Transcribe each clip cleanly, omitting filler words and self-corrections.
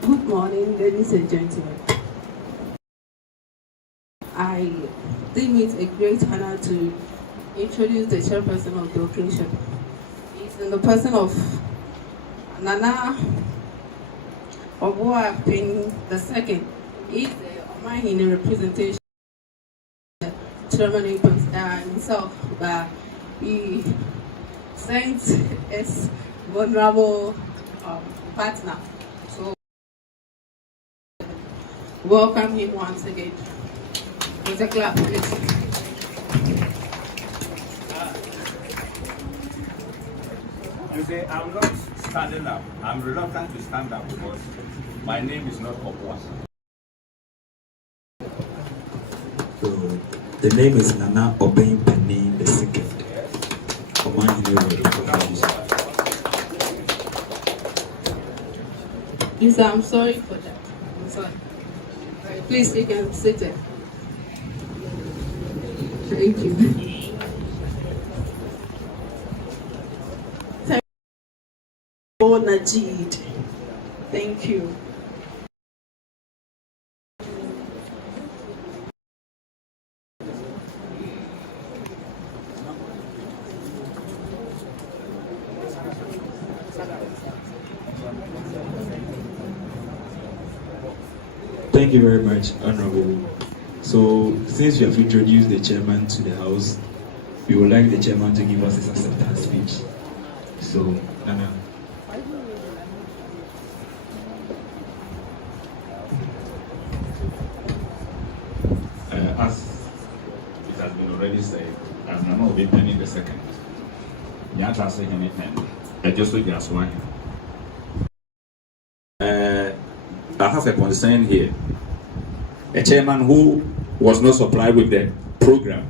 Good morning, ladies and gentlemen. I deem it a great honor to introduce the chairperson of the occasion. It's in the person of Nana Obuapin II. He's the Omahini representation, chairman himself, but he sent his vulnerable partner. So welcome him once again. With a clap, please. You say, I'm not standing up. I'm reluctant to stand up because my name is not Opwa. So, the name is Nana Oben Penny II. Yes, I'm sorry for that. I'm sorry. All right, please, you can sit there. Thank you. Thank you, Najid. Thank you. Thank you very much, Honorable. So, since you have introduced the chairman to the House, we would like the chairman to give us his acceptance speech. So, Nana. As it has been already said, as Nana Oben Penny II, Nyata say anything, I just look at one. I have a concern here. A chairman who was not supplied with the program.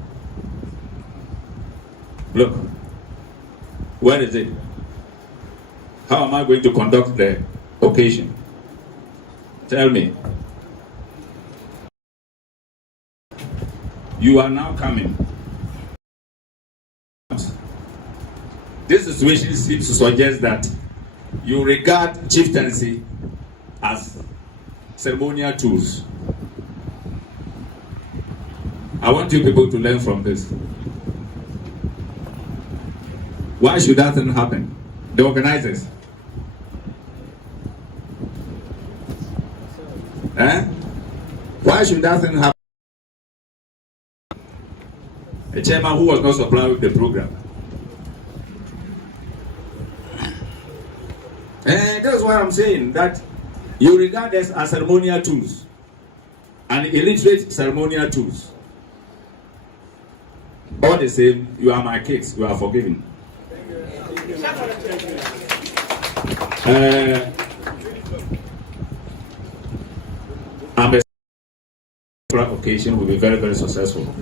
Look, where is it? How am I going to conduct the occasion? Tell me. You are now coming. This situation seems to suggest that you regard chieftaincy as ceremonial tools. I want you people to learn from this. Why should that thing happen? The organizers. Why should that thing happen? A chairman who was not supplied with the program. And that's why I'm saying that you regard us as ceremonial tools and illiterate ceremonial tools. All the same, you are my kids, you are forgiven. I'm a occasion will be very, very successful.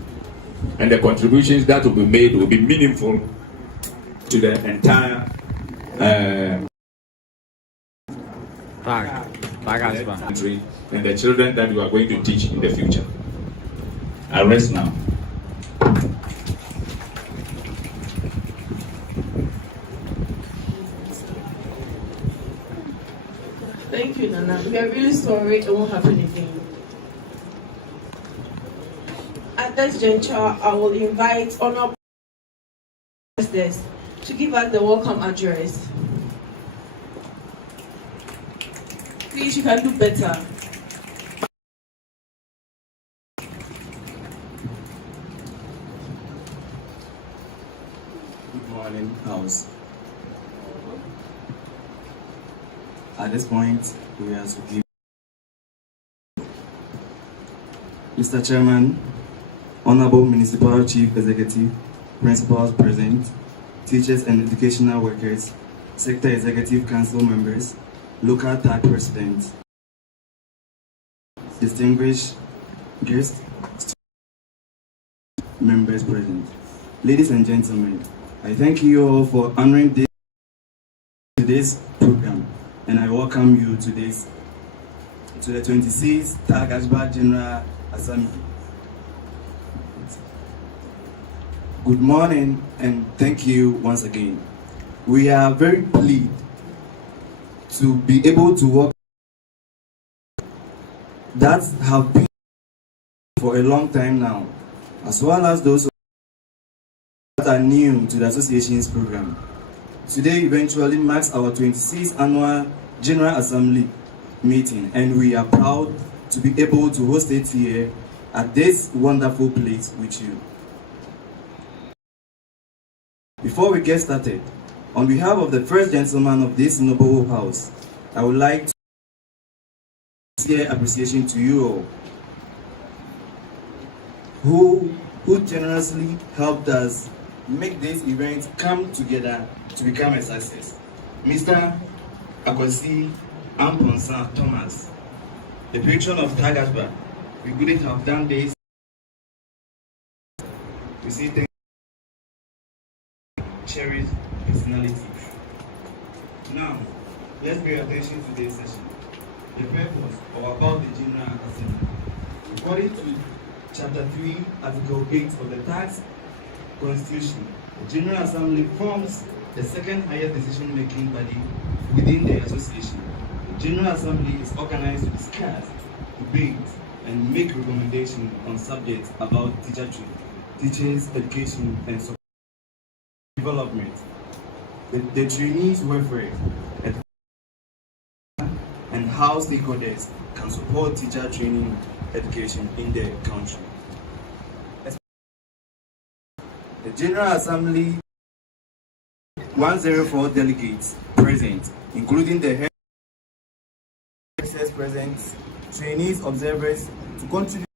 And the contributions that will be made will be meaningful to the entire country and the children that you are going to teach in the future. I rest now. Thank you, Nana. We are really sorry it won't happen again. At this juncture, I will invite Honorable President to give us the welcome address. Please, you can do better. Good morning, House. At this point, we are to give Mr. Chairman, Honorable Municipal Chief Executive, Principals present, teachers and educational workers, Sector Executive Council members, local TTAG presidents, distinguished guests, members present. Ladies and gentlemen, I thank you all for honoring today's program, and I welcome you to the 26th TTAG-ASHBA General Assembly. Good morning and thank you once again. We are very pleased to be able to work that have been for a long time now, as well as those that are new to the association's program. Today eventually marks our 26th annual General Assembly meeting, and we are proud to be able to host it here at this wonderful place with you. Before we get started, on behalf of the first gentleman of this noble house, I would like to sincere appreciation to you all who generously helped us make this event come together to become a success. Mr. Akwasi Amponsa Thomas, the patron of TTAG-ASHBA, we couldn't have done this. We say thank you, cherished personality. Now, let's pay attention to today's session. The purpose or about the General Assembly. According to Chapter 3, Article 8 of the TTAG Constitution, the General Assembly forms the second highest decision-making body within the association. The General Assembly is organized to discuss, debate, and make recommendations on subjects about teachers, education, and support development, the trainees' welfare, and how stakeholders can support teacher training education in the country. The General Assembly 104 delegates present, including the head present, trainees, observers, to contribute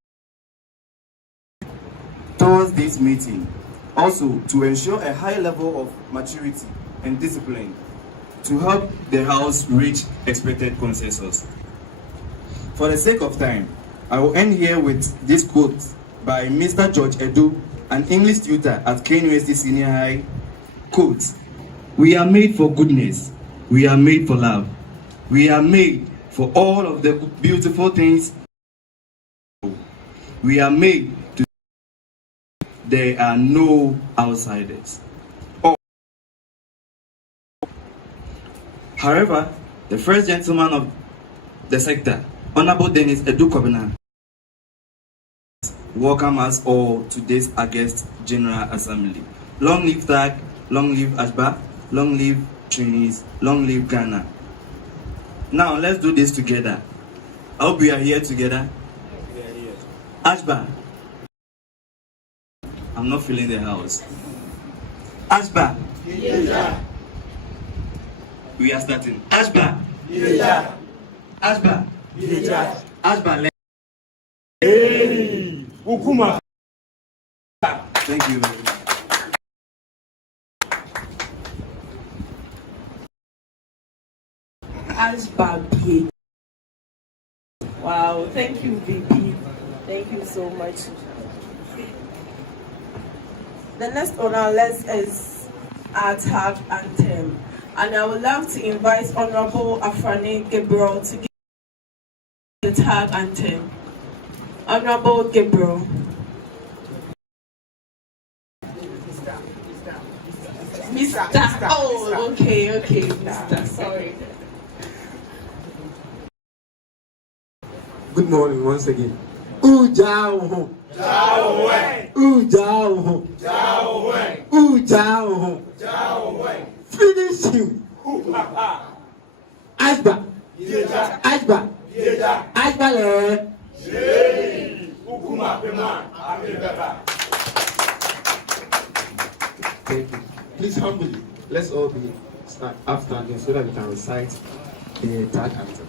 towards this meeting. Also, to ensure a high level of maturity and discipline to help the House reach expected consensus. For the sake of time, I will end here with this quote by Mr. George Edu, an English tutor at KNUST Senior High. Quote, "We are made for goodness, we are made for love, we are made for all of the beautiful things. We are made to. There are no outsiders." However, the first gentleman of the sector, Honorable Dennis Edu Kobina, welcome us all to this August General Assembly. Long live TTAG, long live ASHBA, long live trainees, long live Ghana. Now let's do this together. I hope we are here together. ASHBA. I'm not feeling the house. ASHBA. Yeah. We are starting. ASHBA. Yeah. ASHBA. Yeah. ASHBA. Hey. Ukuma. Thank you very much. ASHBA. Wow, thank you, VP. Thank you so much. The next on our list is our TTAG anthem. And I would love to invite Honorable Afrani Gabriel to give the TTAG anthem. Honorable Gabriel. Mr. Oh, okay, Mr. Sorry. Good morning once again. Ujao. Jao Wang. Ujao. Jao Wang. Ujao. Jao Wang. Finish him. ASHBA. ASHBA. ASHBA le. Jei. Ukuma Pema. Amebeba. Thank you. Please humbly, let's all be upstanding so that we can recite the TTAG anthem.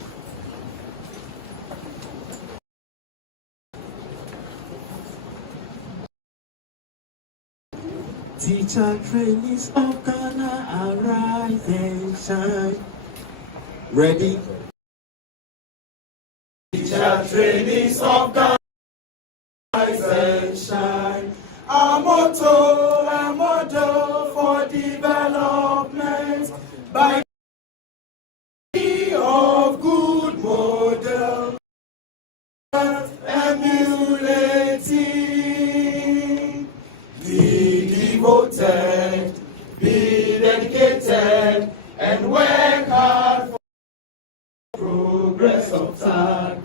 Teacher trainees of Ghana, arise and shine. Ready? Teacher trainees of Ghana, rise and shine. A model for development by of good model emulating. Be devoted, be dedicated, and work hard for progress of TTAG.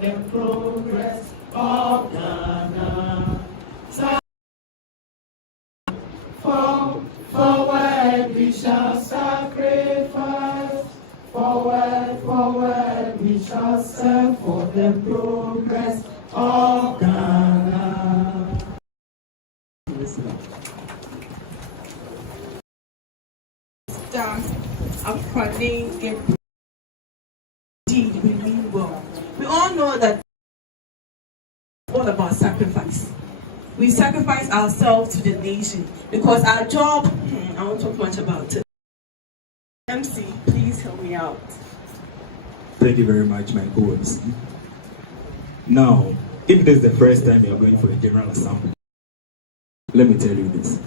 the progress of Ghana. Forward we shall sacrifice. Forward we shall serve for the progress of Ghana. Indeed, we mean well. We all know that it's all about sacrifice. We sacrifice ourselves to the nation because our job, I won't talk much about it. MC, please help me out. Thank you very much, my co-MC. Now, if this is the first time you are going for a general assembly, let me tell you this.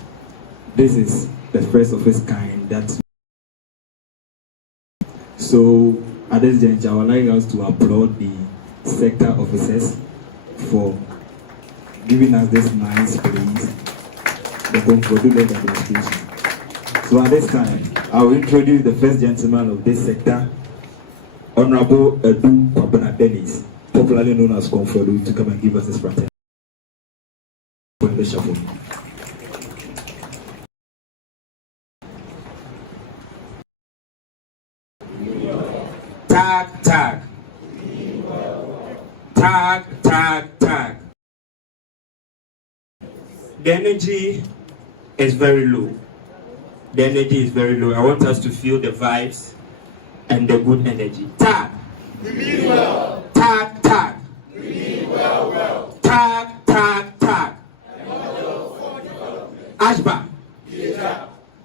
This is the first of its kind that. So, at this juncture, I would like us to applaud the sector officers for giving us this nice place, the comfortable administration. So at this time, I will introduce the first gentleman of this sector, Honorable Edu Kwabena Dennis, popularly known as Comfortable, to come and give us his fraternity. Tag, tag. Tag, tag, tag. The energy is very low. The energy is very low. I want us to feel the vibes and the good energy. Tag. We mean well. Tag, tag. We mean well. Tag, tag, tag. ASHBA.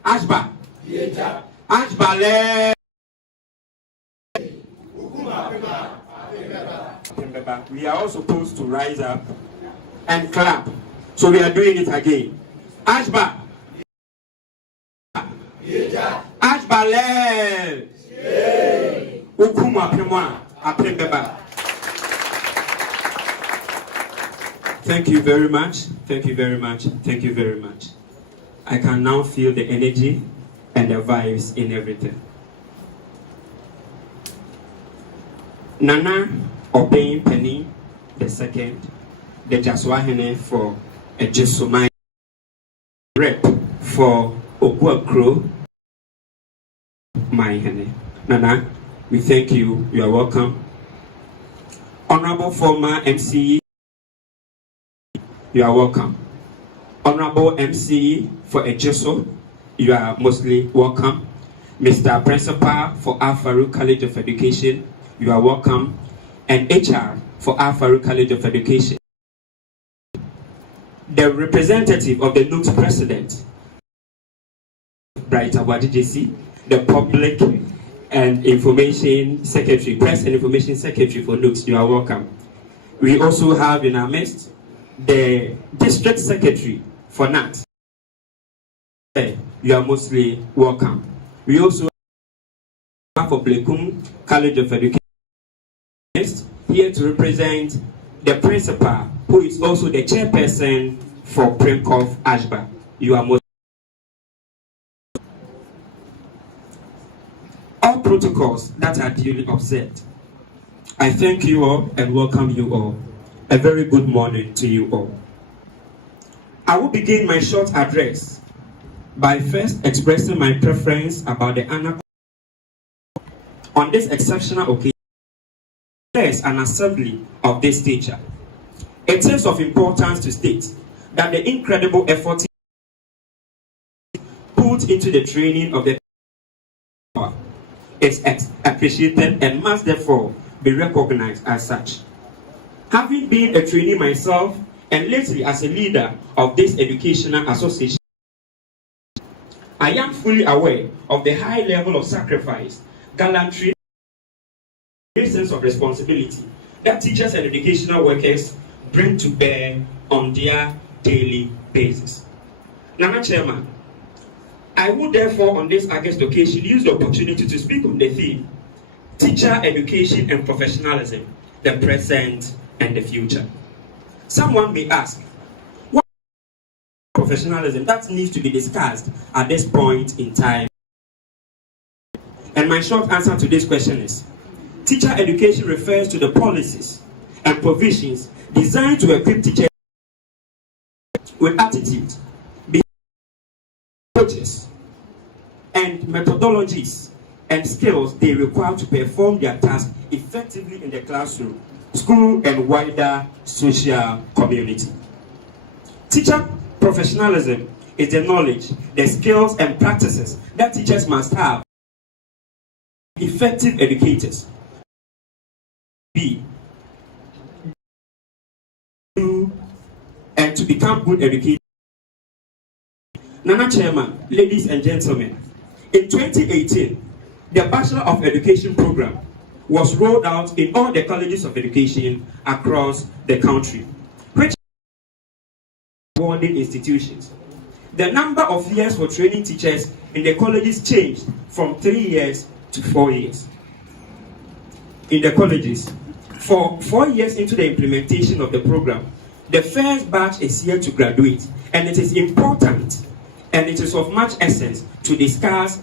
ASHBA. ASHBA le. We are all supposed to rise up and clap. So we are doing it again. ASHBA. ASHBA le. Ukuma pemwa apembeba. Thank you very much. Thank you very much. Thank you very much. I can now feel the energy and the vibes in everything. Nana Obey Penny the second, the Jaswahene for a Jesomai rep for Oguakro, my hene. Nana, we thank you. You are welcome. Honorable former MCE, you are welcome. Honorable MCE for Ejeso, you are mostly welcome. Mr. Principal for Al-Farouk College of Education, you are welcome. And HR for Al-Farouk College of Education. The representative of the NUCS president, Bright Awadi JC, the public and information secretary, press and information secretary for NUCS, you are welcome. We also have in our midst the district secretary for NAT. You are mostly welcome. We also have for Blekum College of Education here to represent the principal, who is also the chairperson for Primkov ASHBA. You are most. All protocols that are duly observed. I thank you all and welcome you all. A very good morning to you all. I will begin my short address by first expressing my preference about the honor on this exceptional occasion. An assembly of this nature. It is of importance to state that the incredible effort put into the training of the is appreciated and must therefore be recognized as such. Having been a trainee myself and lately as a leader of this educational association, I am fully aware of the high level of sacrifice, gallantry, sense of responsibility that teachers and educational workers bring to bear on their daily basis. Nana Chairman, I would therefore on this August occasion use the opportunity to speak on the theme, teacher education and professionalism, the present and the future. Someone may ask, what professionalism that needs to be discussed at this point in time? And my short answer to this question is, teacher education refers to the policies and provisions designed to equip teachers with attitude, approaches, and methodologies and skills they require to perform their tasks effectively in the classroom, school, and wider social community. Teacher professionalism is the knowledge, the skills, and practices that teachers must have. Effective educators. B. And to become good educators. Nana Chairman, ladies and gentlemen, in 2018, the Bachelor of Education program was rolled out in all the colleges of education across the country, which awarding institutions. The number of years for training teachers in the colleges changed from 3 years to 4 years. In the colleges, for 4 years into the implementation of the program, the first batch is here to graduate, and it is important and it is of much essence to discuss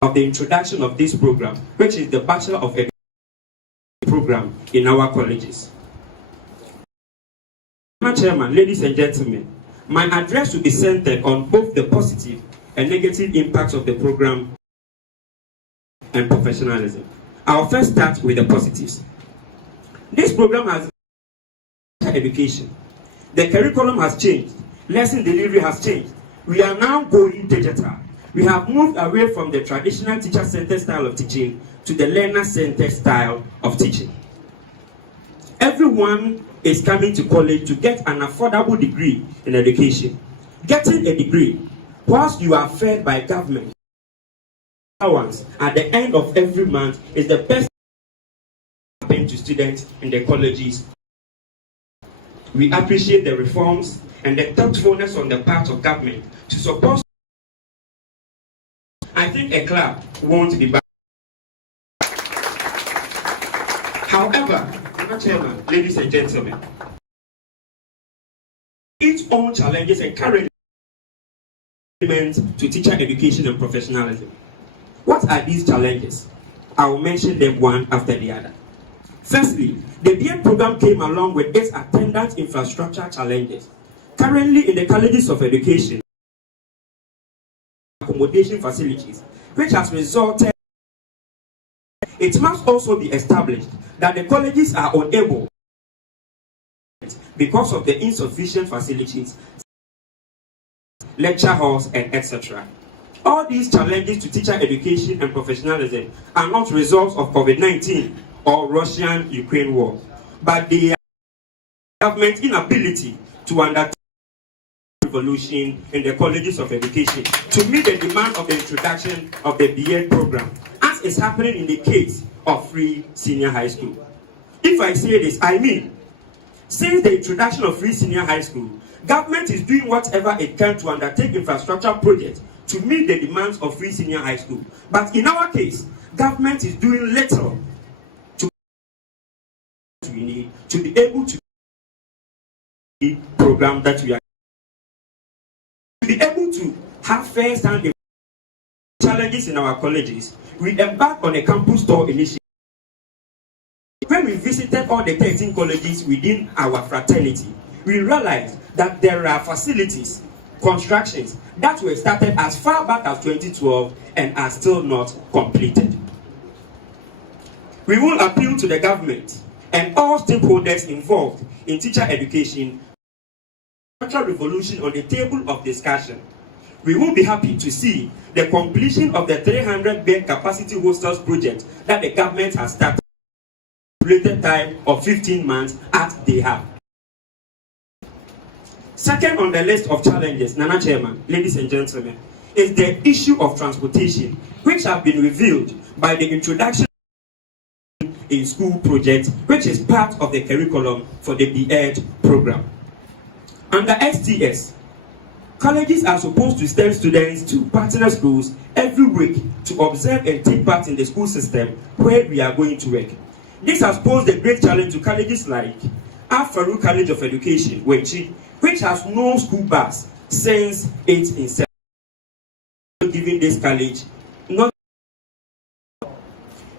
of the introduction of this program, which is the Bachelor of Education program in our colleges. Mr. Chairman, ladies and gentlemen, my address will be centered on both the positive and negative impacts of the program and professionalism. I'll first start with the positives. This program has education. The curriculum has changed. Lesson delivery has changed. We are now going digital. We have moved away from the traditional teacher-centered style of teaching to the learner-centered style of teaching. Everyone is coming to college to get an affordable degree in education. Getting a degree, whilst you are fed by government, allowance at the end of every month is the best thing to students in the colleges. We appreciate the reforms and the thoughtfulness on the part of government to support. I think a clap won't be bad. However, Mr. Chairman, ladies and gentlemen, its own challenges and current to teacher education and professionalism. What are these challenges? I will mention them one after the other. Firstly, the BA program came along with its attendant infrastructure challenges. Currently in the colleges of education, accommodation facilities, which has resulted, it must also be established that the colleges are unable because of the insufficient facilities, lecture halls, and etc. All these challenges to teacher education and professionalism are not results of COVID-19 or Russian-Ukraine war, but the government's inability to undertake revolution in the colleges of education to meet the demand of the introduction of the BA program, as is happening in the case of free senior high school. If I say this, I mean, since the introduction of free senior high school, government is doing whatever it can to undertake infrastructure projects to meet the demands of free senior high school. But in our case, government is doing little to be able to the program that we are to be able to have first-hand challenges in our colleges. We embarked on a campus tour initiative. When we visited all the 13 colleges within our fraternity, we realized that there are facilities, constructions that were started as far back as 2012 and are still not completed. We will appeal to the government and all stakeholders involved in teacher education revolution on the table of discussion. We will be happy to see the completion of the 300-bed capacity hostels project that the government has started related time of 15 months as they have. Second on the list of challenges, Nana Chairman, ladies and gentlemen, is the issue of transportation, which have been revealed by the introduction in school project, which is part of the curriculum for the BEd program. Under STS, colleges are supposed to send students to partner schools every week to observe and take part in the school system where we are going to work. This has posed a great challenge to colleges like Al-Farouk College of Education, which has no school bus since its inception, giving this college not.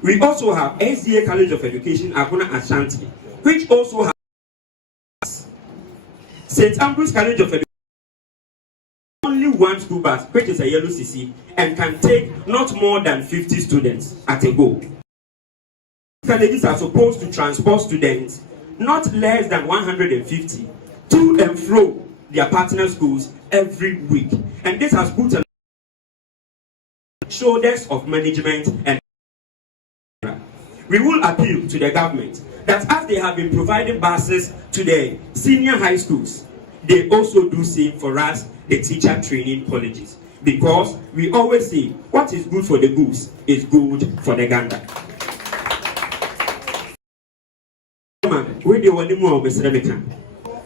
We also have SDA College of Education, Agona Ashanti, which also has St. Andrew's College of Education, only one school bus, which is a yellow CC, and can take not more than 50 students at a go. Colleges are supposed to transport students not less than 150 to and fro their partner schools every week, and this has put a shoulders of management. And we will appeal to the government that as they have been providing buses to the senior high schools, they also do same for us, the teacher training colleges, because we always say what is good for the goose is good for the gander. Radio one more of Mr.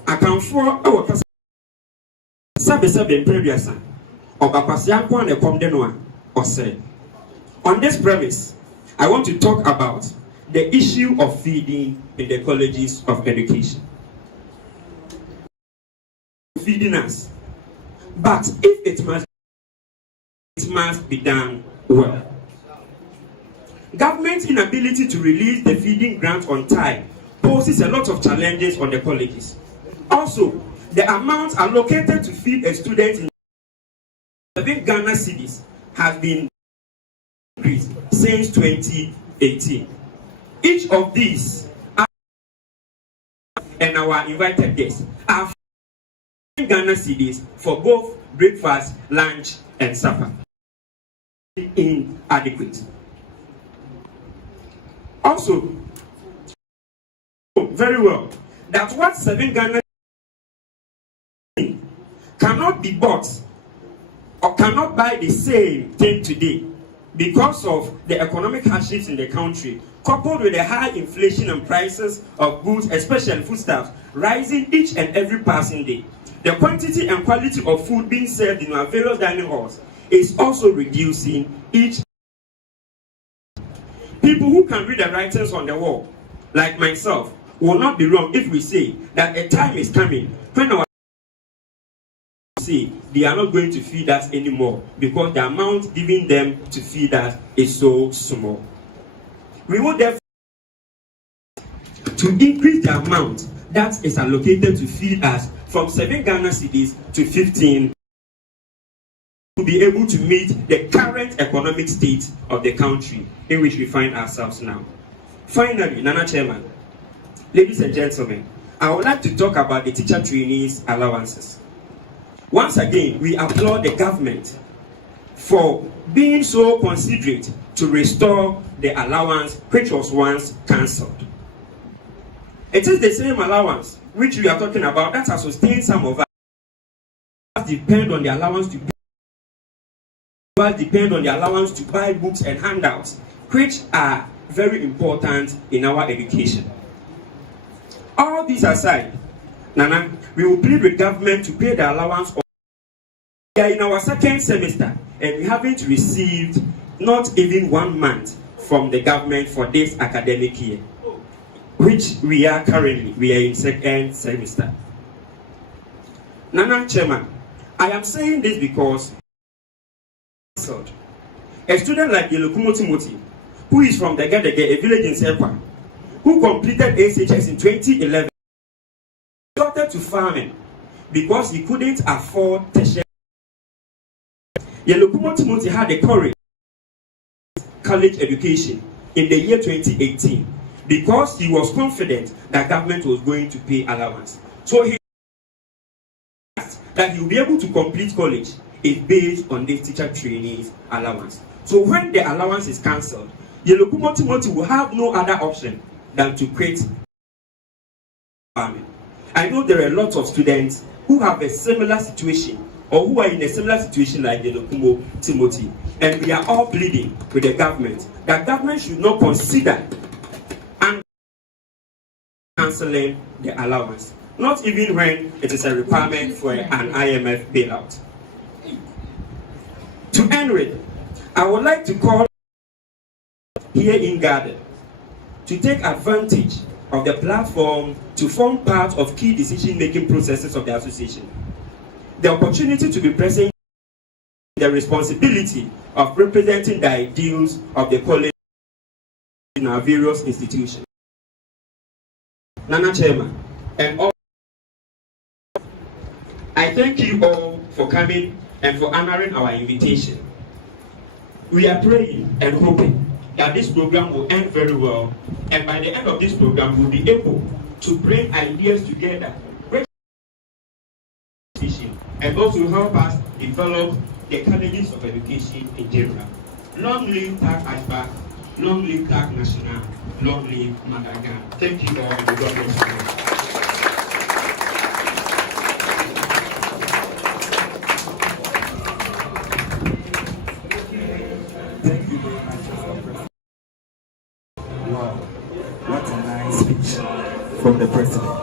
I can for our Sabe previous or Papasian and come Denoa or say. On this premise, I want to talk about the issue of feeding in the colleges of education. Feeding us. But if it must be done well. Government's inability to release the feeding grant on time poses a lot of challenges on the colleges. Also, the amount allocated to feed a student in 7 Ghana cedis has been increased since 2018. Each of these and our invited guests are Ghana cedis for both breakfast, lunch, and supper. Inadequate. Also, very well that what 7 Ghana cannot be bought or cannot buy the same thing today because of the economic hardships in the country, coupled with the high inflation and prices of goods, especially foodstuffs, rising each and every passing day. The quantity and quality of food being served in our various dining halls is also reducing each. People who can read the writings on the wall, like myself, will not be wrong if we say that a time is coming when our say they are not going to feed us anymore because the amount given them to feed us is so small. We will therefore to increase the amount that is allocated to feed us from 7 Ghana cedis to 15 to be able to meet the current economic state of the country in which we find ourselves now. Finally, Nana Chairman, ladies and gentlemen, I would like to talk about the teacher trainees' allowances. Once again, we applaud the government for being so considerate to restore the allowance which was once cancelled. It is the same allowance which we are talking about that has sustained some of us. Depend on the allowance to depend on the allowance to buy books and handouts, which are very important in our education. All these aside, Nana, we will plead with government to pay the allowance. We are in our second semester and we haven't received not even 1 month from the government for this academic year, which we are currently. We are in second semester. Nana Chairman, I am saying this because a student like Yelokumo Timothy, who is from the Gedege, a village in Sekwa, who completed SHS in 2011, started to farming because he couldn't afford tertiary. Yelokumo Timothy had the courage college education in the year 2018 because he was confident that government was going to pay allowance. So he asked that he will be able to complete college is based on this teacher trainees allowance. So when the allowance is cancelled, Yelokumo Timothy will have no other option than to quit farming. I know there are a lot of students who have a similar situation or who are in a similar situation like Yelokumo Timothy, and we are all pleading with the government that government should not consider and cancelling the allowance, not even when it is a requirement for an IMF bailout. To end with, I would like to call here in Garden to take advantage of the platform to form part of key decision-making processes of the association. The opportunity to be present, the responsibility of representing the ideals of the college in our various institutions. Nana Chairman, and all. I thank you all for coming and for honoring our invitation. We are praying and hoping that this program will end very well, and by the end of this program, we'll be able to bring ideas together, and also help us develop the colleges of education in general. Long live TTAG-ASHBA, long live TAG National, long live Madagascar. Thank you all, and God bless you. Thank you very much, Mr. President. Wow, what a nice speech from the President.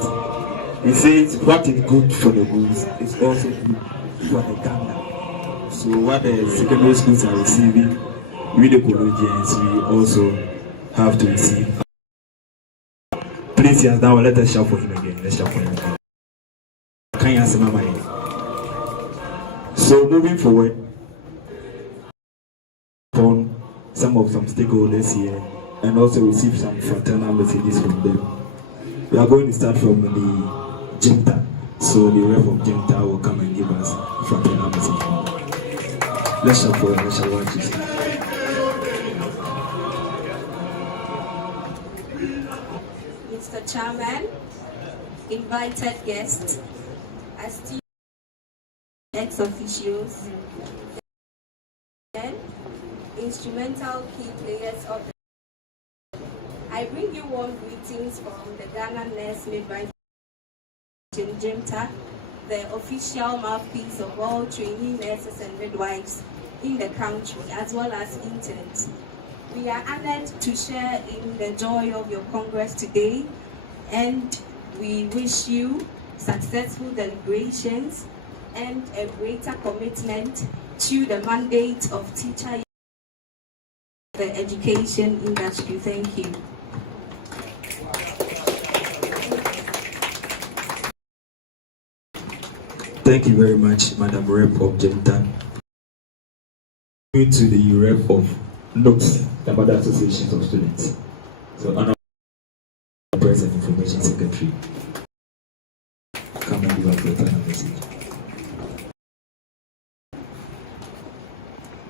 He says what is good for the goose is also good for the gander. So what the secondary schools are receiving, we the collegians, we also have to receive. Please, yes, now let us shout for him again. Let's shout for him again. Can you answer my mind? So moving forward, upon some stakeholders here and also receive some fraternal messages from them. We are going to start from the JIMTA. So the rep of JIMTA will come and give us fraternal message. Let's shout for him. Let's shout what you say. Mr. Chairman, invited guests, esteemed ex-officials, and instrumental key players of the I bring you warm greetings from the Ghana Nurse Midwife JIMTA, the official mouthpiece of all trainee nurses and midwives in the country, as well as interns. We are honored to share in the joy of your Congress today, and we wish you successful deliberations and a greater commitment to the mandate of teacher the education industry. Thank you. Thank you very much, Madam Rep of JIMTA. Going to the Rep of NOPS, the Mother Associations of Students. So, Honorable Press and Information Secretary, come and give us the final message.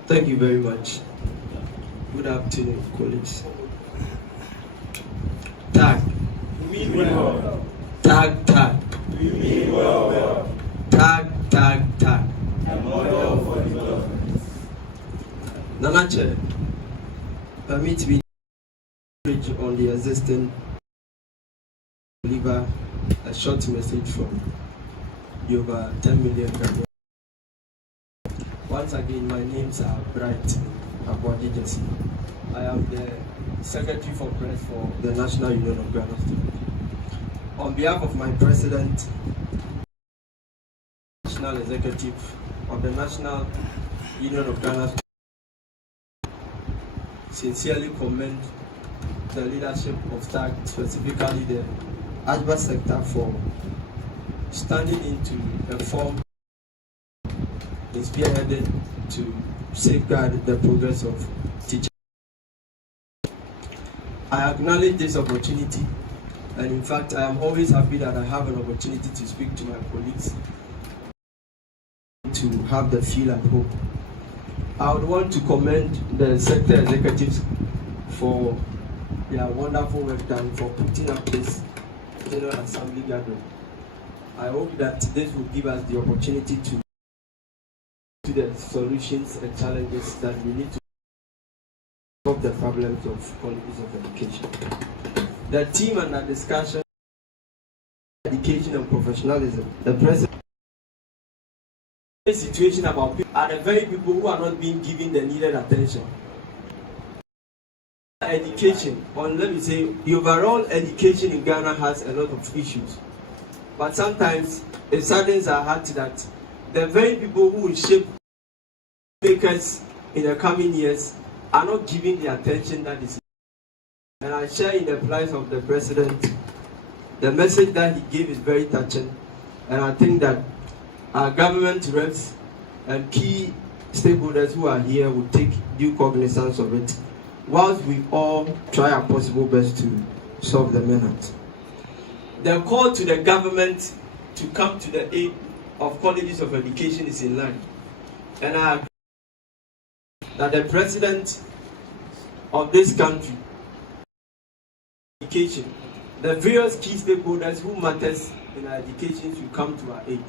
Thank you very much. Good afternoon, colleagues. TAG. We mean well. TAG, TAG. We mean well. TAG, TAG, TAG. A model for development. Nana Chair, permit me to on the existing deliver a short message from the over 10 million Ghanaians. Once again, my names are Bright Abwadi Jesse. I am the Secretary for Press for the National Union of Ghana Students. On behalf of my President, National Executive of the National Union of Ghana Students, sincerely commend the leadership of TAG, specifically the ASHBA sector, for standing into a form is spearheaded to safeguard the progress of teaching. I acknowledge this opportunity, and in fact, I am always happy that I have an opportunity to speak to my colleagues, to have the feel at home. I would want to commend the sector executives for their wonderful work done for putting up this General Assembly gathering. I hope that this will give us the opportunity to the solutions and challenges that we need to solve the problems of colleges of education. The theme and the discussion, education and professionalism. The present situation about people are the very people who are not being given the needed attention. Education, or let me say, the overall education in Ghana has a lot of issues. But sometimes it saddens our heart that the very people who will shape makers in the coming years are not giving the attention that is. And I share in the plight of the President. The message that he gave is very touching, and I think that our government reps and key stakeholders who are here will take due cognizance of it, whilst we all try our possible best to solve the menace. the call to the government to come to the aid of colleges of education is in line. And I agree that the president of this country, education, the various key stakeholders who matters in our education should come to our aid.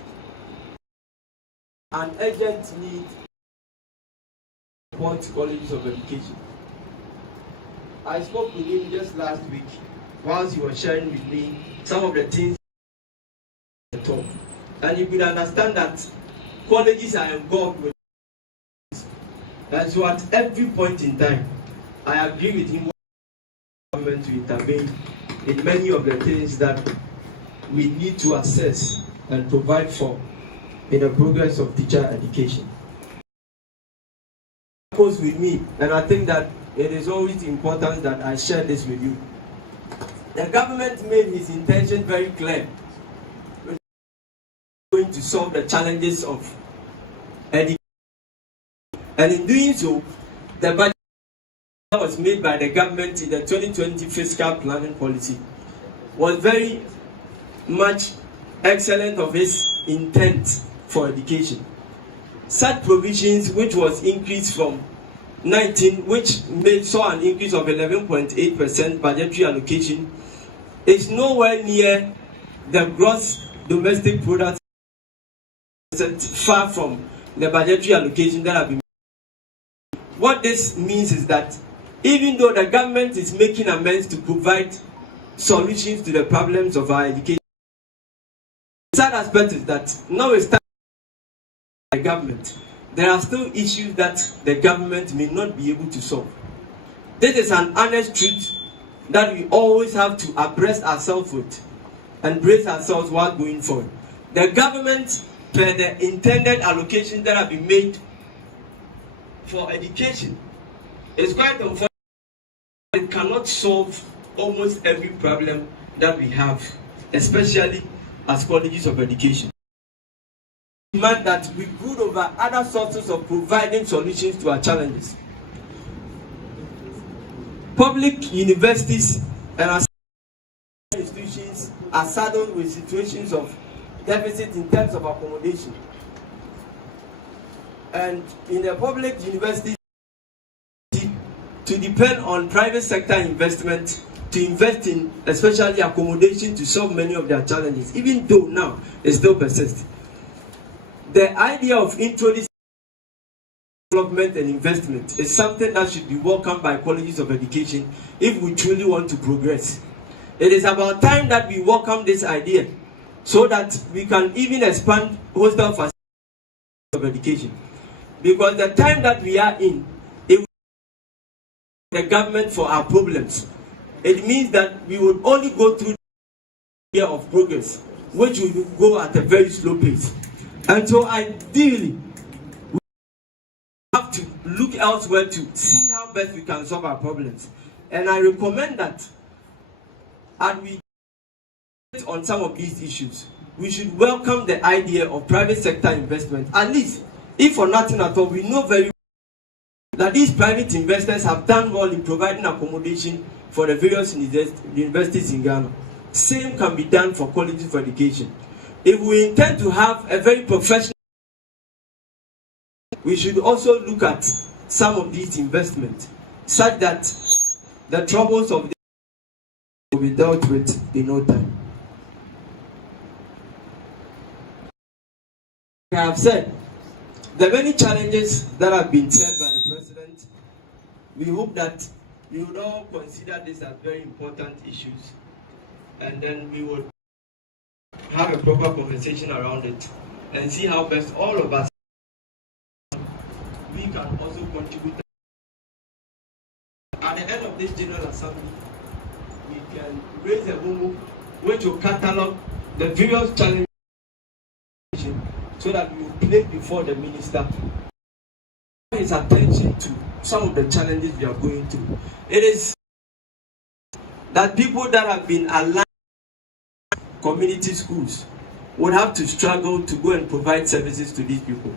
An urgent need to support colleges of education. I spoke with him just last week whilst he was sharing with me some of the things he talked. And you could understand that colleges are involved with this. And so at every point in time, I agree with him government to intervene in many of the things that we need to assess and provide for in the progress of teacher education. Goes with me, and I think that it is always important that I share this with you. The government made his intention very clear. We're going to solve the challenges of education, and in doing so, the budget that was made by the government in the 2020 fiscal planning policy was very much excellent of its intent for education. Such provisions, which was increased from 19, which saw an increase of 11.8% budgetary allocation, is nowhere near the gross domestic product, far from the budgetary allocation that have been made. What this means is that even though the government is making amends to provide solutions to the problems of our education, the sad aspect is that notwithstanding the government, there are still issues that the government may not be able to solve. This is an honest truth that we always have to abreast ourselves with and brace ourselves while going forward. The government, per the intended allocation that have been made for education, is quite unfortunate. It cannot solve almost every problem that we have, especially as colleges of education. Demand that we brood over other sources of providing solutions to our challenges. Public universities and our institutions are saddled with situations of deficit in terms of accommodation. And in the public universities, to depend on private sector investment to invest in especially accommodation to solve many of their challenges, even though now it still persists. The idea of introducing development and investment is something that should be welcomed by colleges of education if we truly want to progress. It is about time that we welcome this idea so that we can even expand hostel facilities of education. Because the time that we are in, if we the government for our problems, it means that we would only go through the year of progress, which will go at a very slow pace. And so ideally, we have to look elsewhere to see how best we can solve our problems. And I recommend that as we on some of these issues, we should welcome the idea of private sector investment. At least, if for nothing at all, we know very well that these private investors have done well in providing accommodation for the various universities in Ghana. Same can be done for colleges of education. If we intend to have a very professional, we should also look at some of these investments such that the troubles of the will be dealt with in no time. I have said the many challenges that have been said by the president, we hope that we would all consider this as very important issues, and then we would have a proper conversation around it and see how best all of us we can also contribute. At the end of this General Assembly, we can raise a move which will catalog the various challenges so that we will place before the minister his attention to some of the challenges we are going through. It is that people that have been aligned community schools would have to struggle to go and provide services to these people.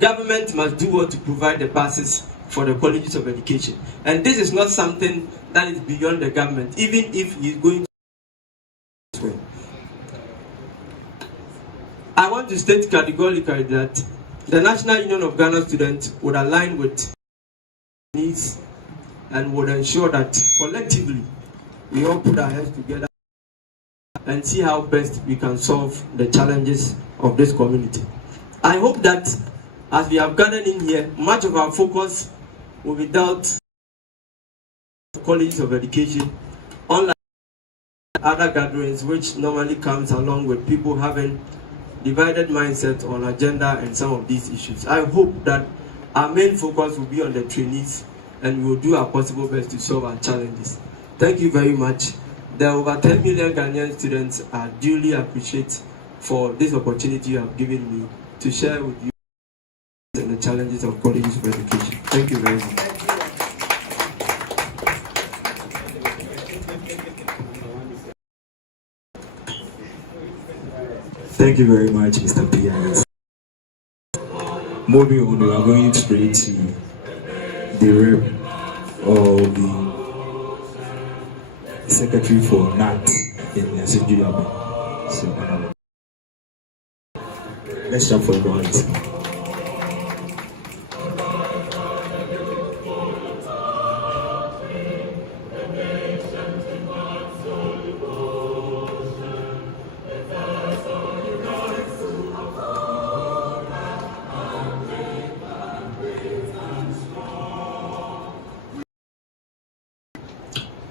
Government must do what to provide the buses for the colleges of education. And this is not something that is beyond the government, even if he's going to. I want to state categorically that the National Union of Ghana Students would align with needs and would ensure that collectively we all put our heads together and see how best we can solve the challenges of this community. I hope that as we have gathered in here, much of our focus will be dealt with colleges of education, unlike other gatherings which normally comes along with people having divided mindset on agenda and some of these issues. I hope that our main focus will be on the trainees and we will do our possible best to solve our challenges. Thank you very much. The over 10 million Ghanaian students are duly appreciated for this opportunity you have given me to share with you and the challenges of colleges of education. Thank you very much. Thank you very much, Mr. P.I.S. Moving on, we are going straight to the rep or the secretary for NAT in Nigeria. So, let's jump for the moment.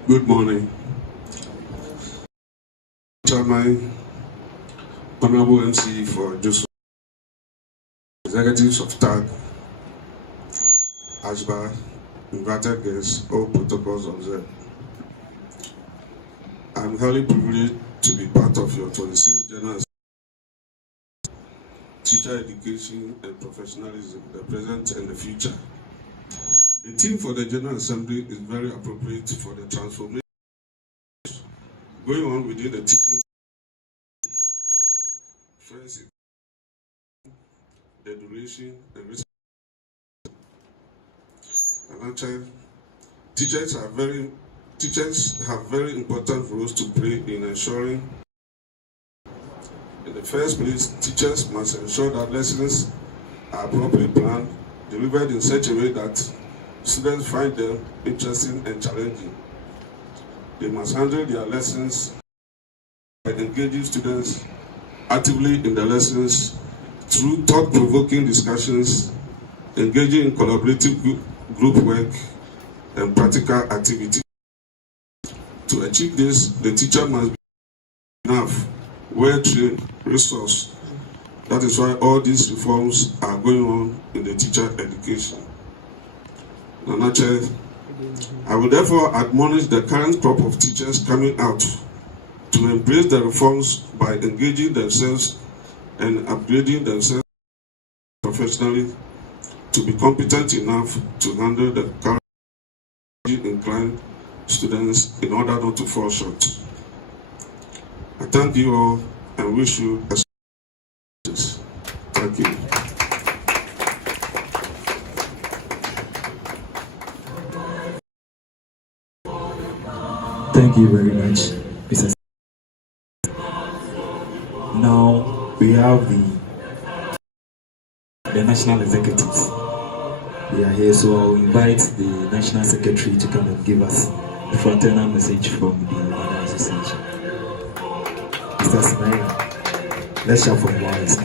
Good morning. Chairman, Honorable MC for Joseph, executives of TTAG-ASHBA, invited guests, all protocols observed. I'm highly privileged to be part of your 26th General Teacher Education and Professionalism, the present and the future. The theme for the General Assembly is very appropriate for the transformation going on within the teaching. First, the duration and research. Teachers have very important roles to play in ensuring. In the first place, teachers must ensure that lessons are properly planned, delivered in such a way that students find them interesting and challenging. They must handle their lessons by engaging students actively in the lessons through thought-provoking discussions, engaging in collaborative group work, and practical activities. To achieve this, the teacher must be enough, well-trained, resourced. That is why all these reforms are going on in the teacher education. I will therefore admonish the current crop of teachers coming out to embrace the reforms by engaging themselves and upgrading themselves professionally to be competent enough to handle the current inclined students in order not to fall short. I thank you all and wish you a success. Thank you. Thank you very much, Mr. Now we have the national executives. They are here, so I'll invite the national secretary to come and give us a fraternal message from the Ghana Association. Mr. Snyder, let's shout for Morris.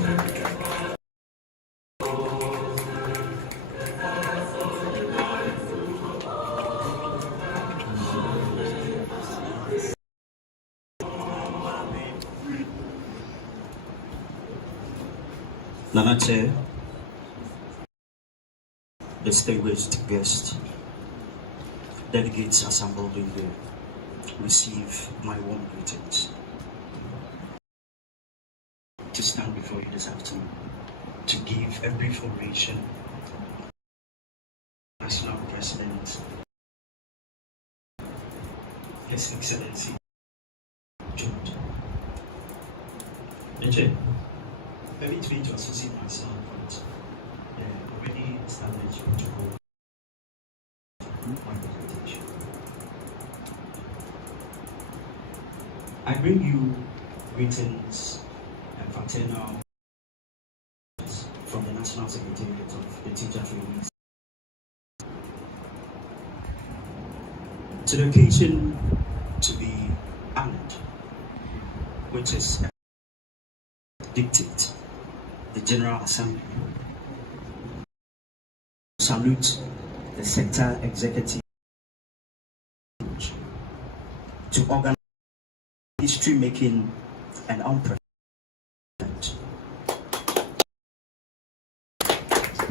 Nana Chair, distinguished guests, delegates assembled in here, receive my warm greetings. To stand before you this afternoon to give a brief oration, National President, His Excellency George. Permit me to associate myself with the already established protocol my presentation. I bring you greetings and fraternal National Secretariat of the Teachers Release. To the occasion to be honored, which is dictate the General Assembly. Salute the sector executive to organize history making and unprecedented.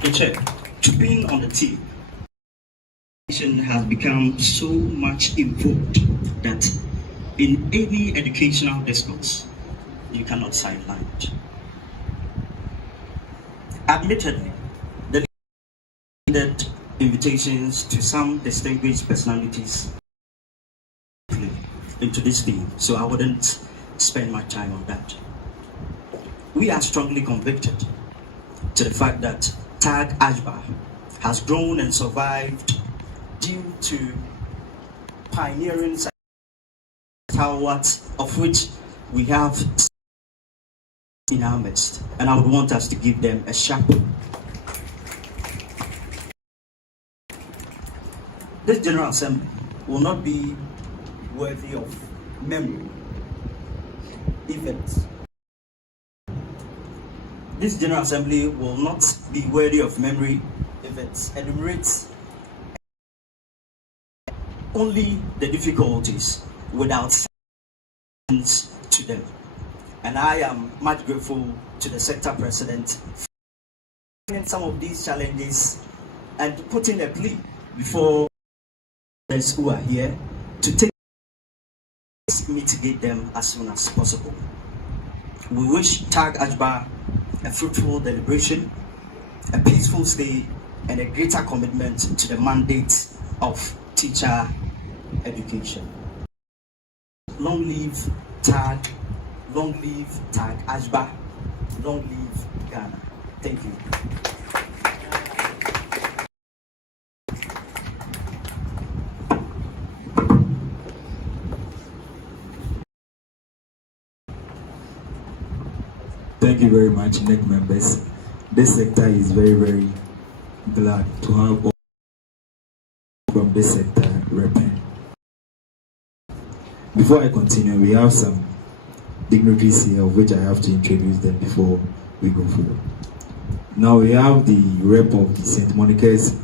The chair, to being on the team, has become so much invoked that in any educational discourse, you cannot sideline it. Admittedly, the needed invitations to some distinguished personalities into this theme, so I wouldn't spend my time on that. We are strongly convicted to the fact that TTAG-ASHBA has grown and survived due to pioneering of which we have in our midst, and I would want us to give them a sharp. This General Assembly will not be worthy of memory events. This General Assembly will not be worthy of memory events. Enumerates only the difficulties without sense to them. And I am much grateful to the sector president for some of these challenges and putting a plea before those who are here to mitigate them as soon as possible. We wish TTAG-ASHBA a fruitful deliberation, a peaceful stay, and a greater commitment to the mandate of teacher education. Long live TAG, long live TTAG-ASHBA, long live Ghana. Thank you. Thank you very much, NEC members. This sector is very, very glad to have all from this sector repping. Before I continue, we have some dignitaries here of which I have to introduce them before we go forward. Now we have the rep of the St. Monica's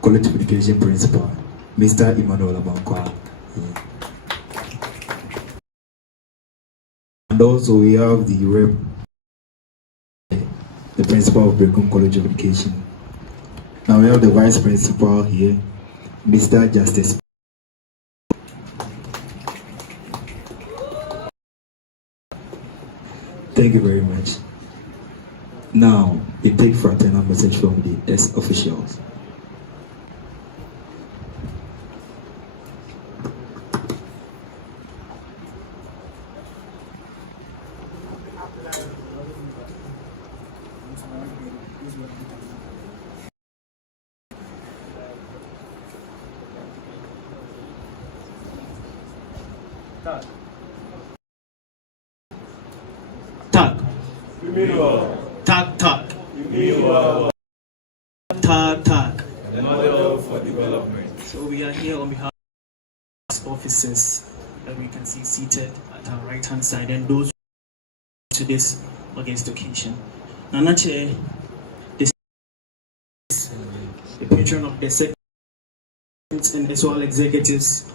College of Education Principal, Mr. Emmanuel Abankwa. And also we have the rep, the principal of Brekum College of Education. Now we have the vice principal here, Mr. Justice. Thank you very much. Now, we take fraternal message from the S officials. TAG. TAG. TAG. The model for development. So we are here on behalf of officers that we can see seated at our right hand side and those to this against occasion. Nanache, the patron of the sector and as well executives,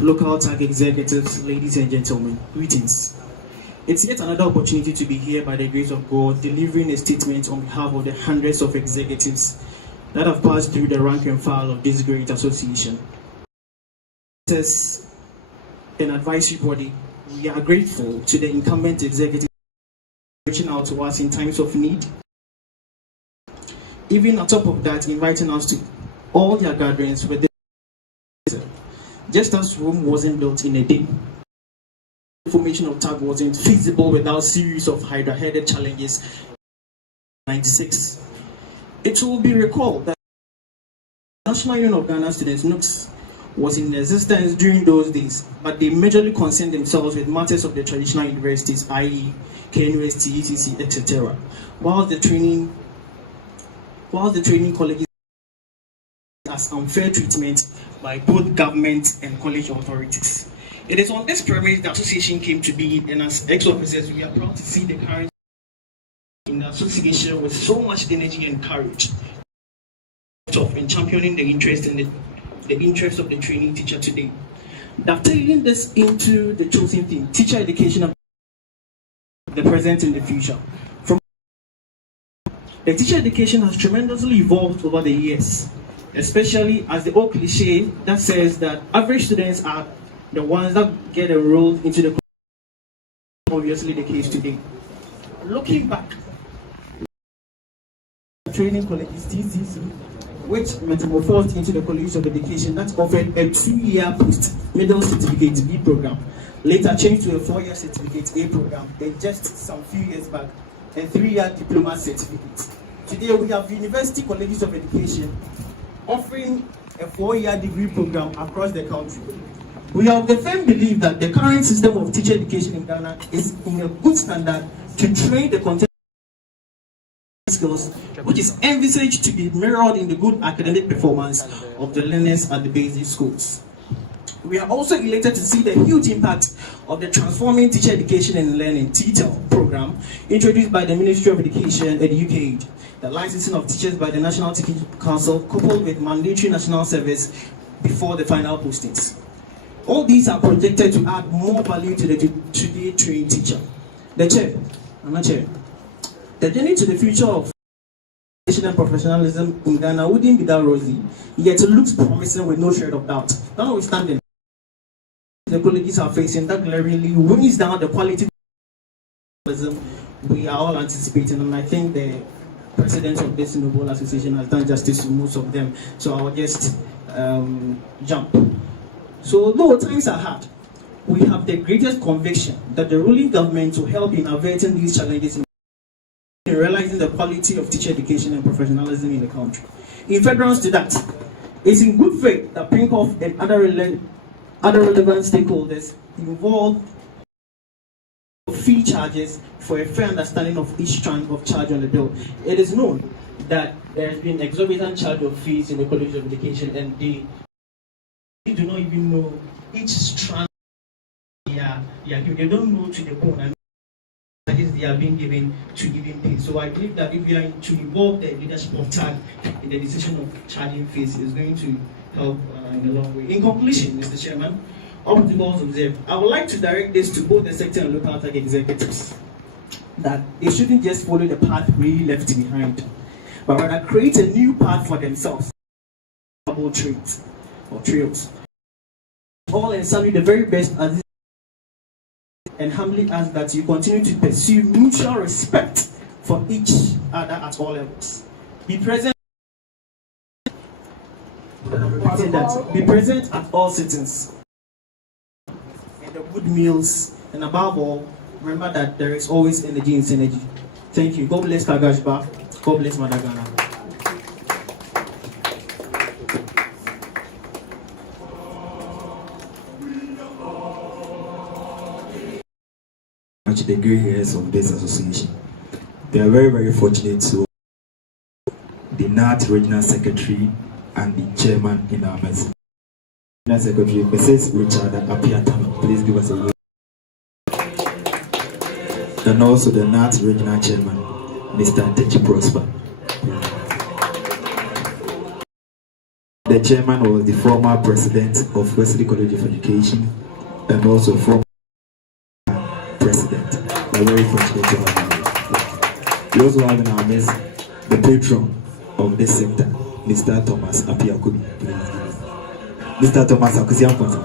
local TAG executives, ladies and gentlemen, greetings. It's yet another opportunity to be here by the grace of God, delivering a statement on behalf of the hundreds of executives that have passed through the rank and file of this great association. As an advisory body, we are grateful to the incumbent executives reaching out to us in times of need. Even on top of that, inviting us to all their gatherings with this. Just as Rome wasn't built in a day, the formation of TAG wasn't feasible without series of hydra-headed challenges. 96. It will be recalled that the National Union of Ghana Students (NUGS) was in existence during those days, but they majorly concerned themselves with matters of the traditional universities, i.e., KNUST, ETC, etc., while the training while the training colleges as unfair treatment by both government and college authorities. It is on this premise the association came to be, and as ex-officers, we are proud to see the current in the association with so much energy and courage in championing the interest and the interest of the training teacher today. Dovetailing this into the chosen theme, teacher education of the present and the future. The teacher education has tremendously evolved over the years, especially as the old cliche that says that average students are the ones that get enrolled into the obviously the case today. Looking back, training colleges TCC, which metamorphosed into the College of Education that offered a 2-year post-middle certificate B program, later changed to a 4-year certificate A program, and just some few years back, a 3-year diploma certificate. Today we have university colleges of education offering a 4-year degree program across the country. We have the firm belief that the current system of teacher education in Ghana is in a good standard to train the content skills, which is envisaged to be mirrored in the good academic performance of the learners at the basic schools. We are also elated to see the huge impact of the Transforming Teacher Education and Learning (TTAG) program introduced by the Ministry of Education and UKAID, the licensing of teachers by the National Teaching Council coupled with mandatory national service before the final postings. All these are projected to add more value to the today trained teacher. The journey to the future of education and professionalism in Ghana wouldn't be that rosy, yet it looks promising with no shred of doubt. Notwithstanding, the colleges are facing that glaringly weighs down the quality of professionalism we are all anticipating, and I think the president of this noble association has done justice to most of them, so I'll just jump. So though times are hard, we have the greatest conviction that the ruling government will help in averting these challenges in realizing the quality of teacher education and professionalism in the country. In furtherance to that, it's in good faith that PRINCOF and other relevant stakeholders involved fee charges for a fair understanding of each strand of charge on the bill. It is known that there has been exorbitant charge of fees in the College of Education, and they do not even know each strand they don't know to the bone. They are being given to even pay. So I believe that if we are to involve the leadership of TAG in the decision of charging fees, is going to help in the long way. In conclusion, Mr. Chairman, all protocols observed, I would like to direct this to both the sector and local TAG executives, that they shouldn't just follow the path we left behind, but rather create a new path for themselves. Traits or trails. All and salute the very best as this, and humbly ask that you continue to pursue mutual respect for each other at all levels. Be present. Be present at all sittings, and the good meals, and above all, remember that there is always energy in synergy. Thank you. God bless TTAG-ASHBA. God bless Mother Ghana. The grey hairs of this association. They are very, very fortunate to the NAT Regional Secretary and the Chairman in our midst. Regional Secretary, Mrs. Richard Apiatano, please give us a word. And also the NAT Regional Chairman, Mr. Techi Prosper. The Chairman was the former President of Wesley College of Education and also former President. We're very fortunate to have you. We also have in our midst the patron of this sector, Mr. Thomas Apiakubi. Mr. Thomas Akusiamponsa.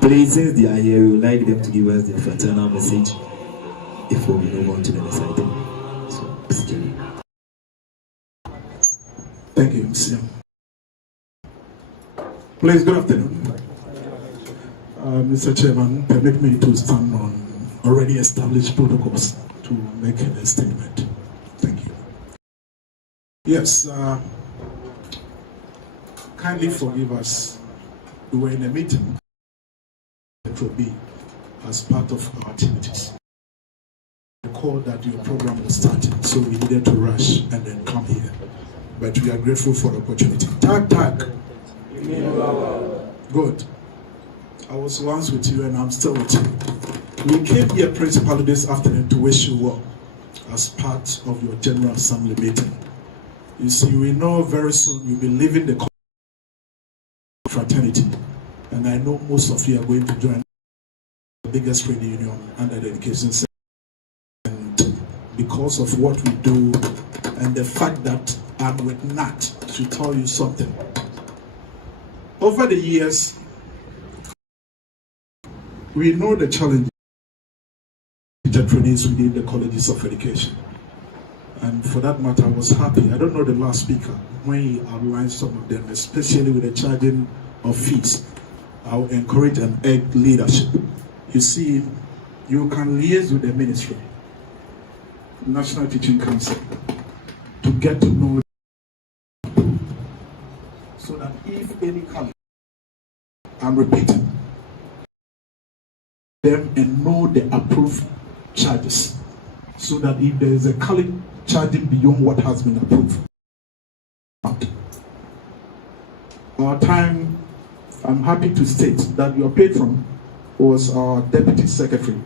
Please, since they are here, we would like them to give us their fraternal message before we move on to the next item. So, thank you, Mr. Please, good afternoon. Mr. Chairman, permit me to stand on already established protocols to make a statement. Thank you. Yes, kindly forgive us. We were in a meeting at B as part of our activities. The call that your program was starting, so we needed to rush and then come here. But we are grateful for the opportunity. Tag. Good. I was once with you and I'm still with you. We came here principally this afternoon to wish you well as part of your General Assembly meeting. You see, we know very soon you'll be leaving the fraternity, and I know most of you are going to join the biggest trade union under the education sector. And because of what we do and the fact that I'm with Nat to tell you something. Over the years, we know the challenges teacher trainees within the colleges of education. And for that matter, I was happy. I don't know the last speaker when he outlined some of them, especially with the charging of fees. I will encourage and urge leadership. You see, you can liaise with the ministry, National Teaching Council, to get to know so that if any college, I'm repeating, them and know the approved charges, so that if there is a college charging beyond what has been approved. Our time, I'm happy to state that your patron was our Deputy Secretary,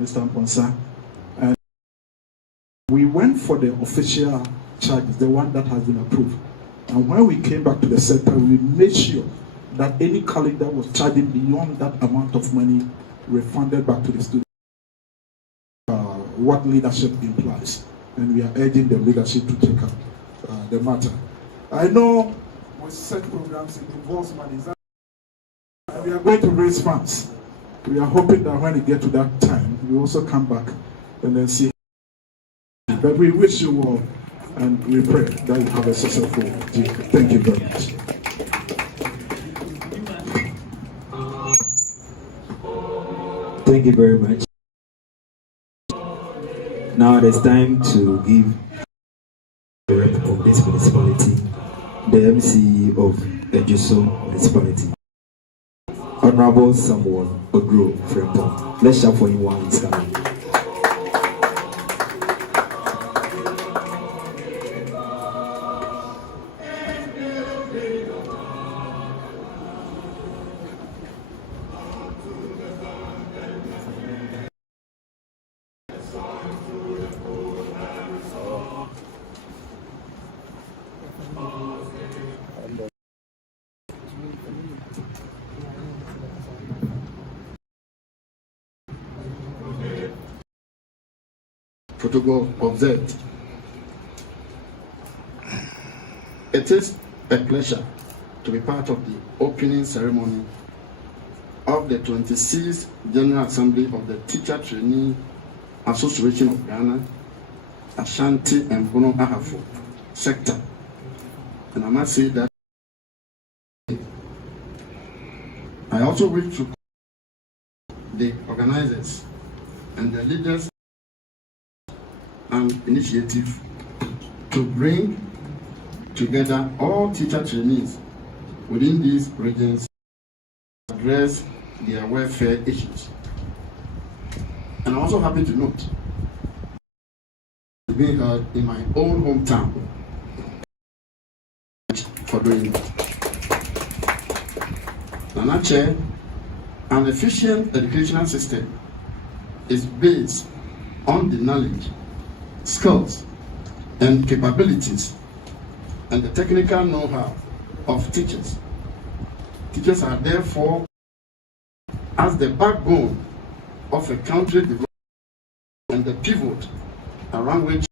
Mr. Mponsa, and we went for the official charges, the one that has been approved. And when we came back to the sector, we made sure that any college that was charging beyond that amount of money refunded back to the students. What leadership implies, and we are urging the leadership to take up the matter. I know with such programs it involves money, and we are going to raise funds. We are hoping that when we get to that time, we also come back and then see. But we wish you well, and we pray that you have a successful day. Thank you very much. Thank you very much. Now it is time to give the rep of this municipality, the MC of Ejuso municipality, Honorable Samuel Odro Frempong. Let's shout for him while he's coming. Protocol observed. It is a pleasure to be part of the opening ceremony of the 26th General Assembly of the Teacher Trainee Association of Ghana, Ashanti and Bono Ahafo sector. And I must say that I also wish to the organizers and the leaders an initiative to bring together all teacher trainees within these regions to address their welfare issues. And I'm also happy to note it's being held in my own hometown for doing that. Nana Chair, an efficient educational system is based on the knowledge, skills, and capabilities, and the technical know-how of teachers. Teachers are therefore as the backbone of a country development and the pivot around which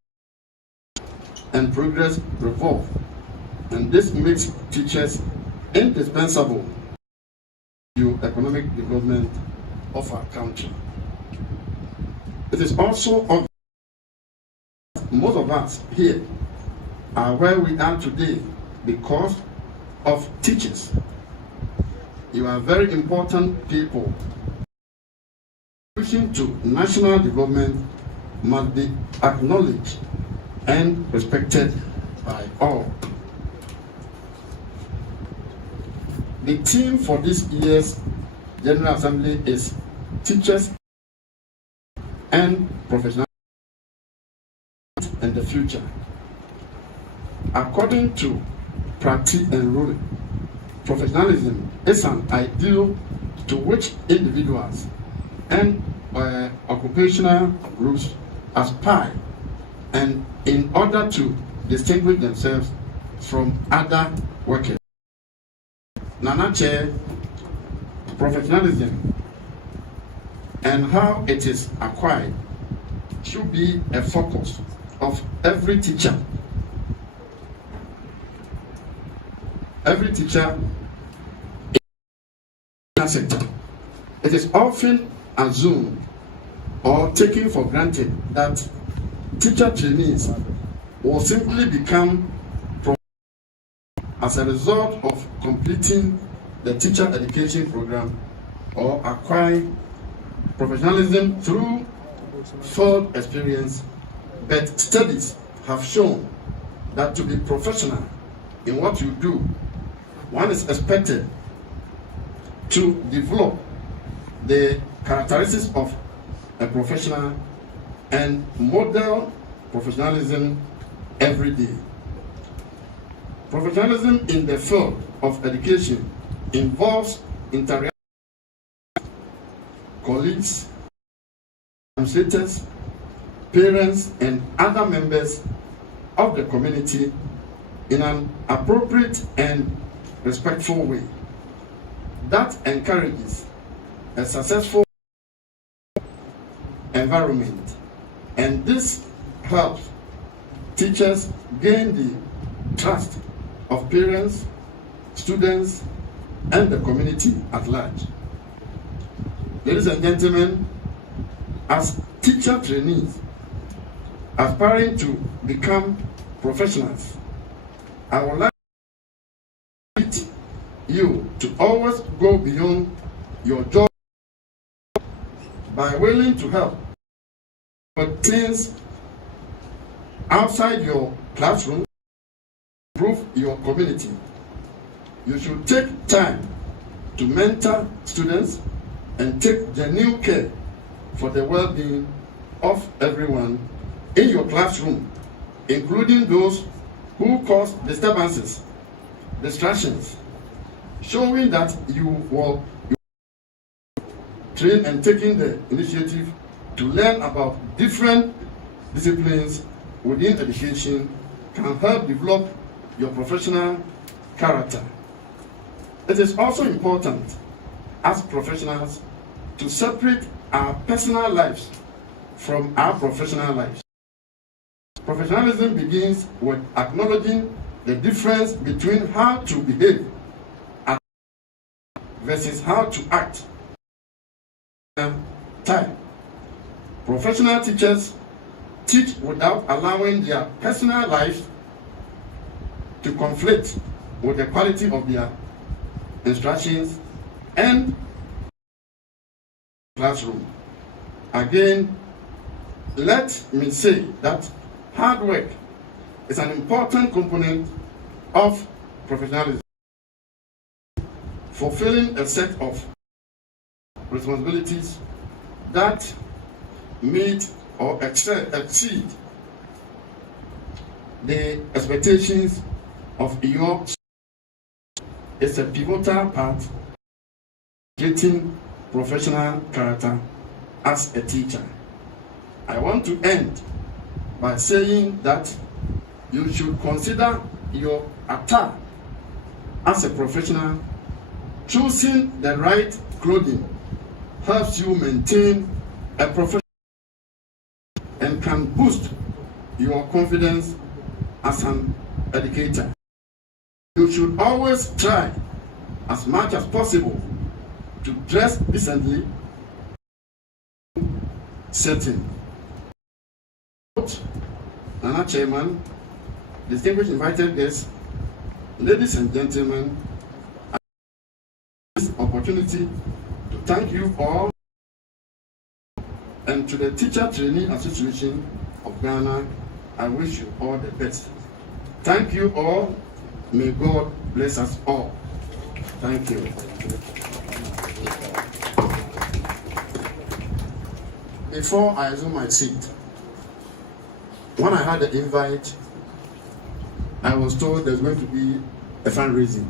and progress revolve. And this makes teachers indispensable to economic development of our country. It is also obvious most of us here are where we are today because of teachers. You are very important people. Pushing to national development must be acknowledged and respected by all. The theme for this year's General Assembly is Teachers and professionalism in the future. According to practice and rule, professionalism is an ideal to which individuals and occupational groups aspire, and in order to distinguish themselves from other workers. Nana Chair, professionalism and how it is acquired should be a focus of every teacher. Every teacher in the sector. It is often assumed or taken for granted that teacher trainees will simply become as a result of completing the teacher education program or acquire professionalism through field experience, but studies have shown that to be professional in what you do, one is expected to develop the characteristics of a professional and model professionalism every day. Professionalism in the field of education involves interaction with colleagues, administrators, parents, and other members of the community in an appropriate and respectful way that encourages a successful environment, and this helps teachers gain the trust of parents, students, and the community at large. Ladies and gentlemen, as teacher trainees aspiring to become professionals, I would like to invite you to always go beyond your job by willing to help with things outside your classroom, improve your community. You should take time to mentor students and take genuine care for the well-being of everyone in your classroom, including those who cause disturbances, distractions, showing that you will train and taking the initiative to learn about different disciplines within education can help develop your professional character. It is also important as professionals to separate our personal lives from our professional lives. Professionalism begins with acknowledging the difference between how to behave versus how to act. Time. Professional teachers teach without allowing their personal lives to conflict with the quality of their instructions and classroom. Again, let me say that hard work is an important component of professionalism. Fulfilling a set of responsibilities that meet or exceed the expectations of your is a pivotal part of getting professional character as a teacher. I want to end by saying that you should consider your attire as a professional. Choosing the right clothing helps you maintain a professional and can boost your confidence as an educator. You should always try as much as possible to dress decently, setting. Nana Chairman, distinguished invited guests, ladies and gentlemen, I take this opportunity to thank you all, and to the Teacher Trainee Association of Ghana, I wish you all the best. Thank you all. May God bless us all. Thank you. before I assume my seat, when I had the invite, I was told there's going to be a fundraising.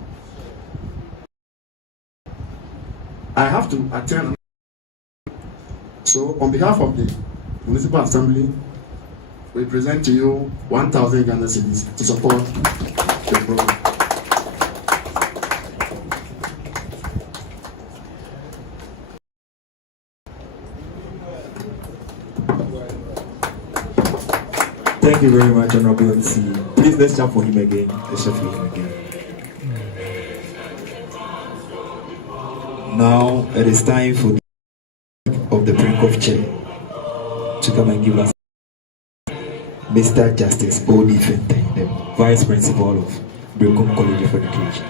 I have to attend. So on behalf of the Municipal Assembly, we present to you 1,000 Ghana cedis to support the program. Thank you very much, Honorable MC. Please let's jump for him again. Let's jump for him again. Now it is time for the of the Prinkoff Chair to come and give us Mr. Justice Odi Fente, the Vice Principal of Brooklyn College of Education.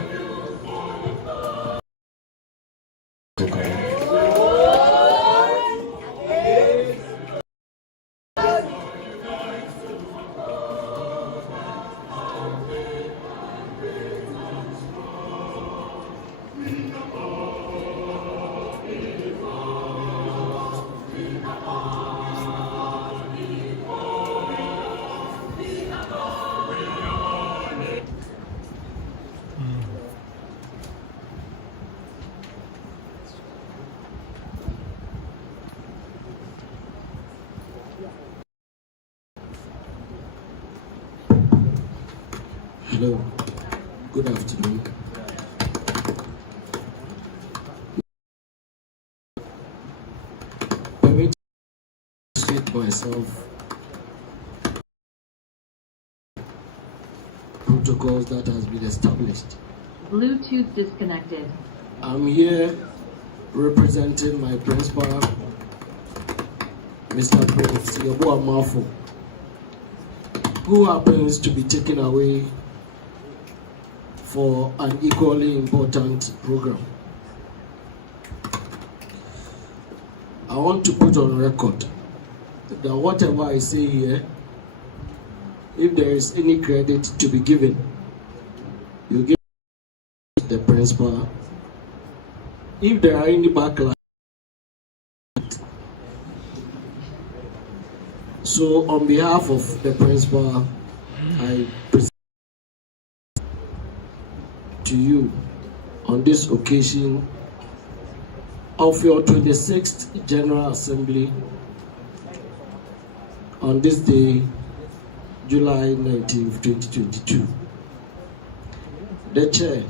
Hello, good afternoon. Permit to state myself protocols that has been established. Bluetooth disconnected. I'm here representing my principal, Mr. Prince Yabo Amafo, who happens to be taken away for an equally important program. I want to put on record that whatever I say here, if there is any credit to be given, you give the principal. If there are any backlash, so on behalf of the principal, I present to you on this occasion of your 26th General Assembly on this day, July 19, 2022. The Chair,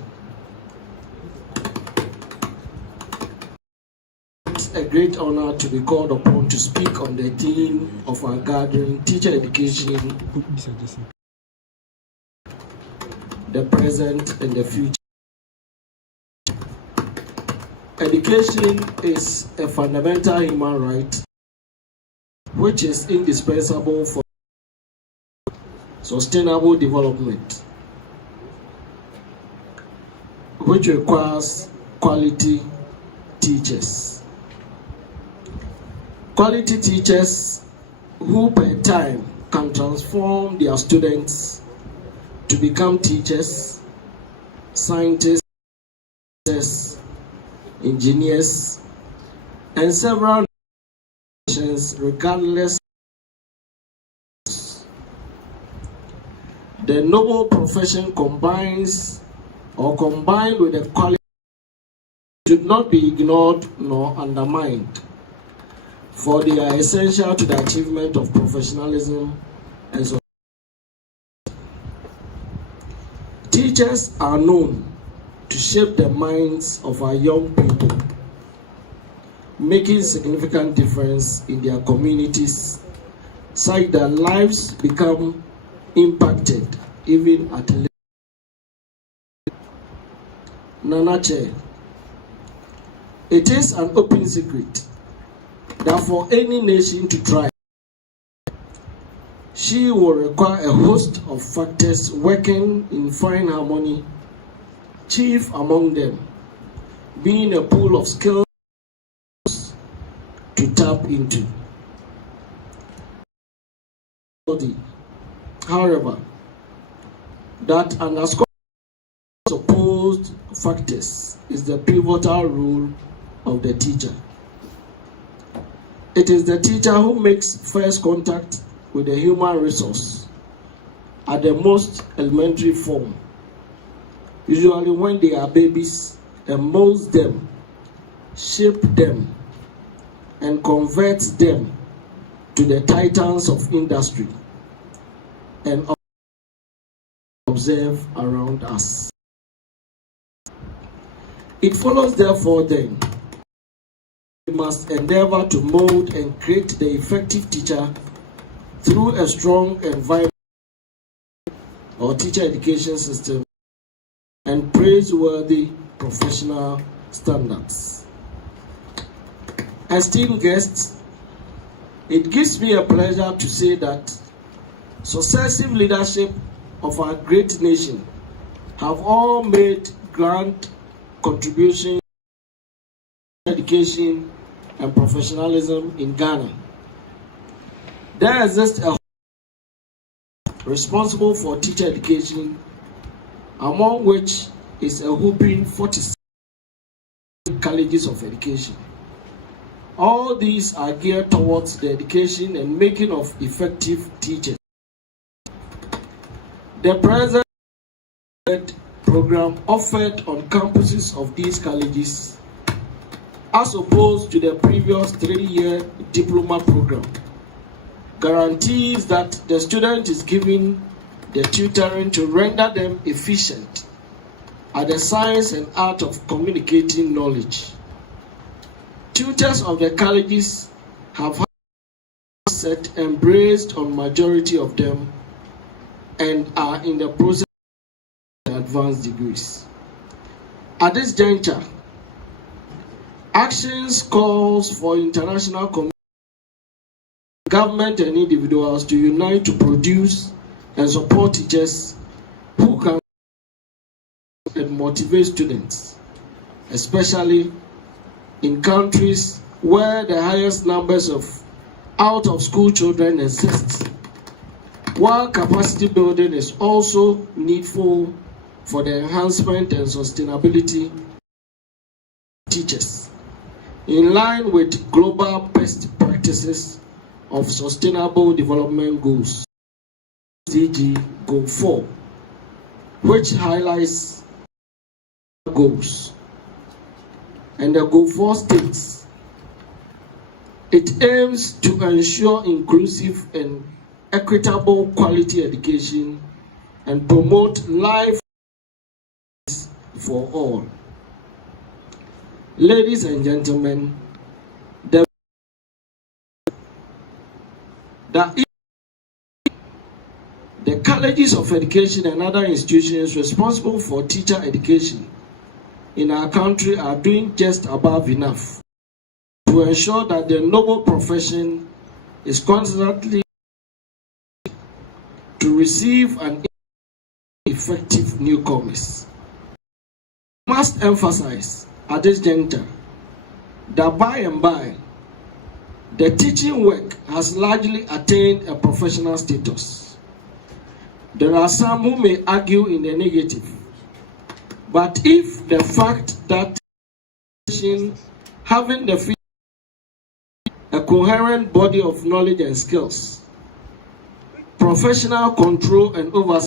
it's a great honor to be called upon to speak on the theme of our gathering, teacher education, the present and the future. Education is a fundamental human right which is indispensable for sustainable development, which requires quality teachers. Quality teachers who per time can transform their students to become teachers, scientists, engineers, and several nations regardless. The noble profession combined with the quality should not be ignored nor undermined, for they are essential to the achievement of professionalism and society. Teachers are known to shape the minds of our young people, making significant difference in their communities, such that lives become impacted even at a Nanache. It is an open secret that for any nation to thrive, she will require a host of factors working in fine harmony, chief among them being a pool of skills to tap into. However, that underscores supposed factors is the pivotal role of the teacher. It is the teacher who makes first contact with the human resource at the most elementary form, usually when they are babies, and molds them, shape them, and converts them to the titans of industry and observe around us. It follows, therefore, then, we must endeavor to mold and create the effective teacher through a strong environment or teacher education system and praiseworthy professional standards. Esteemed guests, it gives me a pleasure to say that successive leadership of our great nation have all made grand contributions to education and professionalism in Ghana. There exists a responsible for teacher education, among which is a whopping 46 colleges of education. All these are geared towards the education and making of effective teachers. The present program offered on campuses of these colleges, as opposed to the previous 3-year diploma program, guarantees that the student is given the tutoring to render them efficient at the science and art of communicating knowledge. Tutors of the colleges have set embraced on majority of them and are in the process of advanced degrees. At this juncture, actions calls for international community, government and individuals to unite to produce and support teachers who can and motivate students, especially in countries where the highest numbers of out-of-school children exist, while capacity building is also needful for the enhancement and sustainability of teachers, in line with global best practices of Sustainable Development Goals, SDG Goal 4, which highlights goals. And the Goal 4 states, it aims to ensure inclusive and equitable quality education and promote life for all. Ladies and gentlemen, the colleges of education and other institutions responsible for teacher education in our country are doing just above enough to ensure that the noble profession is constantly to receive an effective newcomers. I must emphasize at this juncture that by and by, the teaching work has largely attained a professional status. There are some who may argue in the negative, but if the fact that having a coherent body of knowledge and skills, professional control and oversight,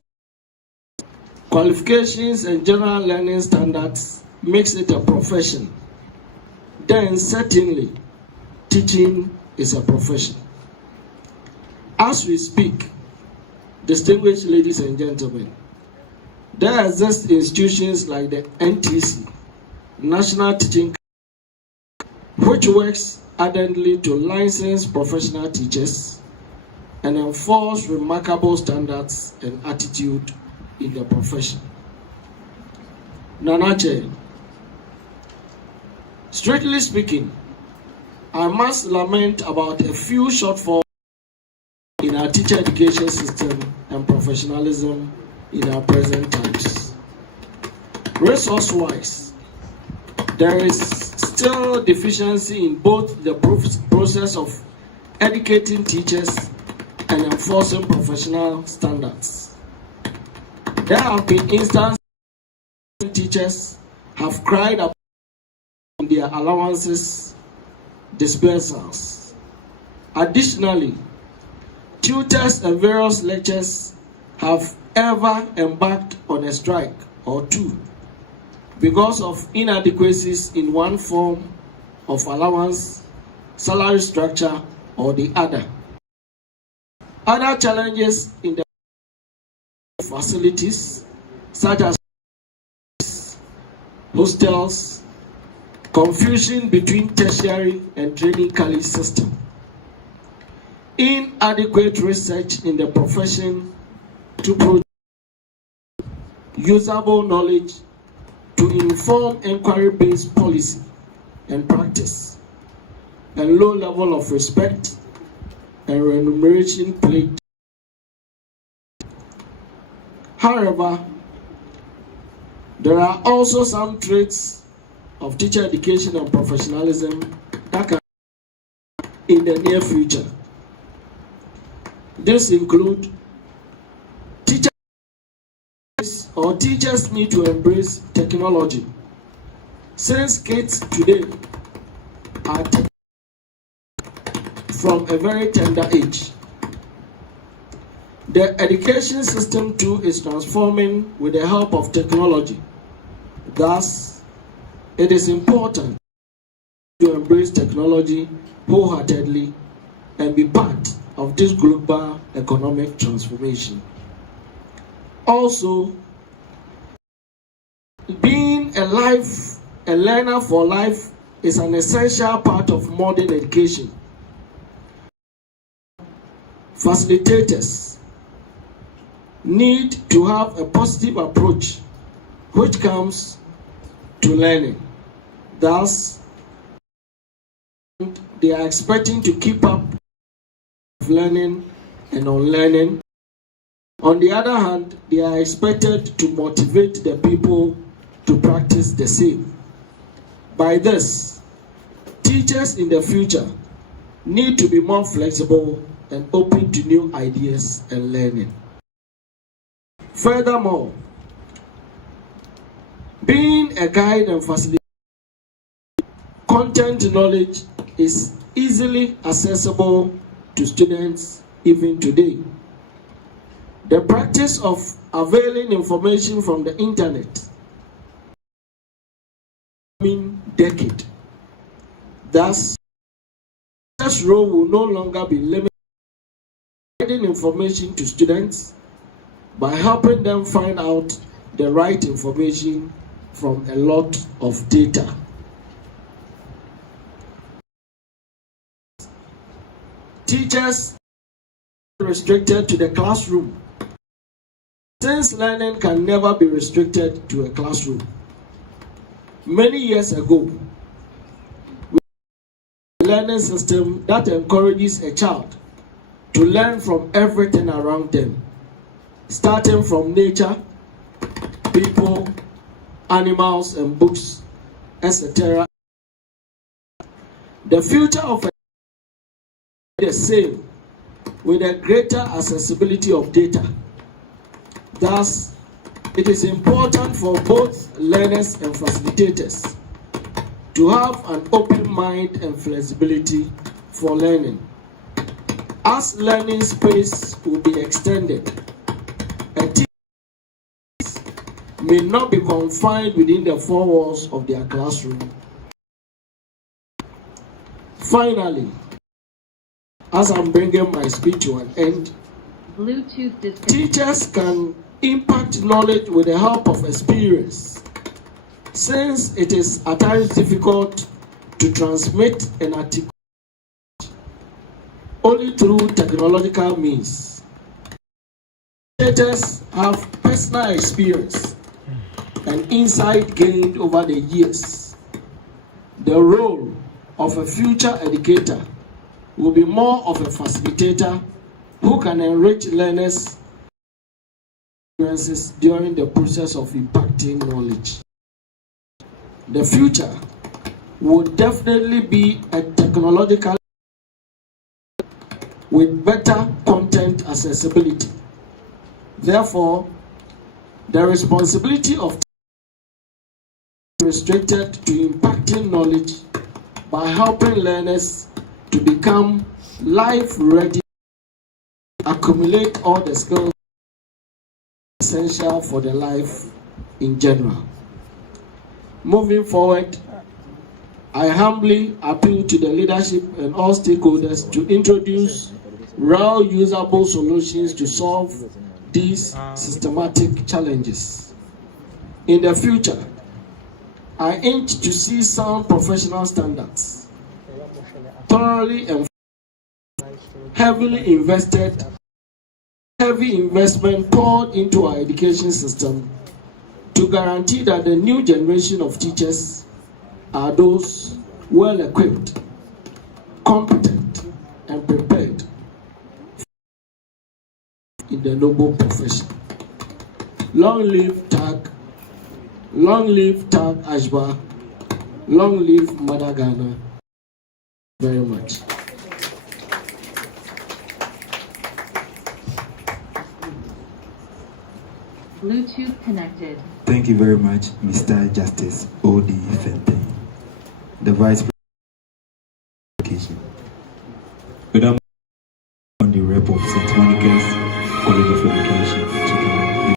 qualifications and general learning standards makes it a profession, then certainly teaching is a profession. As we speak, distinguished ladies and gentlemen, there exist institutions like the NTC, National Teaching, which works ardently to license professional teachers and enforce remarkable standards and attitude in the profession. Nanache, strictly speaking, I must lament about a few shortfalls in our teacher education system and professionalism in our present times. Resource-wise, there is still deficiency in both the process of educating teachers and enforcing professional standards. There have been instances where teachers have cried about their allowances dispersals Additionally, tutors and various lecturers have ever embarked on a strike or two because of inadequacies in one form of allowance, salary structure, or the other. Other challenges in the facilities, such as hostels, confusion between tertiary and training college system, inadequate research in the profession to produce usable knowledge to inform inquiry-based policy and practice, and low level of respect and remuneration paid. However, there are also some traits of teacher education and professionalism that can in the near future. This include teachers need to embrace technology, since kids today are from a very tender age. The education system too is transforming with the help of technology. Thus, it is important to embrace technology wholeheartedly and be part of this global economic transformation. Also, being a learner for life is an essential part of modern education. Facilitators need to have a positive approach which comes to learning. Thus, they are expecting to keep up with learning and unlearning. On the other hand, they are expected to motivate the people to practice the same. By this, teachers in the future need to be more flexible and open to new ideas and learning. Furthermore, being a guide and facilitator, content knowledge is easily accessible to students even today. The practice of availing information from the internet decade. Thus, this role will no longer be limited to providing information to students by helping them find out the right information from a lot of data. Teachers are restricted to the classroom, since learning can never be restricted to a classroom. Many years ago, we had a learning system that encourages a child to learn from everything around them, starting from nature, people, animals, and books, etc. The future of the same with a greater accessibility of data. Thus, it is important for both learners and facilitators to have an open mind and flexibility for learning. As learning space will be extended, a teacher may not be confined within the four walls of their classroom. Finally, as I'm bringing my speech to an end, teachers can impact knowledge with the help of experience, since it is at times difficult to transmit and articulate only through technological means. Teachers have personal experience and insight gained over the years. The role of a future educator will be more of a facilitator who can enrich learners' experiences during the process of impacting knowledge. The future will definitely be a technological with better content accessibility. Therefore, the responsibility of restricted to impacting knowledge by helping learners to become life ready, accumulate all the skills essential for the life in general. Moving forward, I humbly appeal to the leadership and all stakeholders to introduce real usable solutions to solve these systematic challenges. In the future, I aim to see sound professional standards, thoroughly and heavy investment poured into our education system to guarantee that the new generation of teachers are those well equipped, competent, and prepared in the noble profession. Long live TAG, long live TTAG-ASHBA, long live Mother Ghana. Very much. Bluetooth connected. Thank you very much, Mr. Justice O.D. Fente, the Vice President of Education. Without on the rep of St. Monica's College of Education to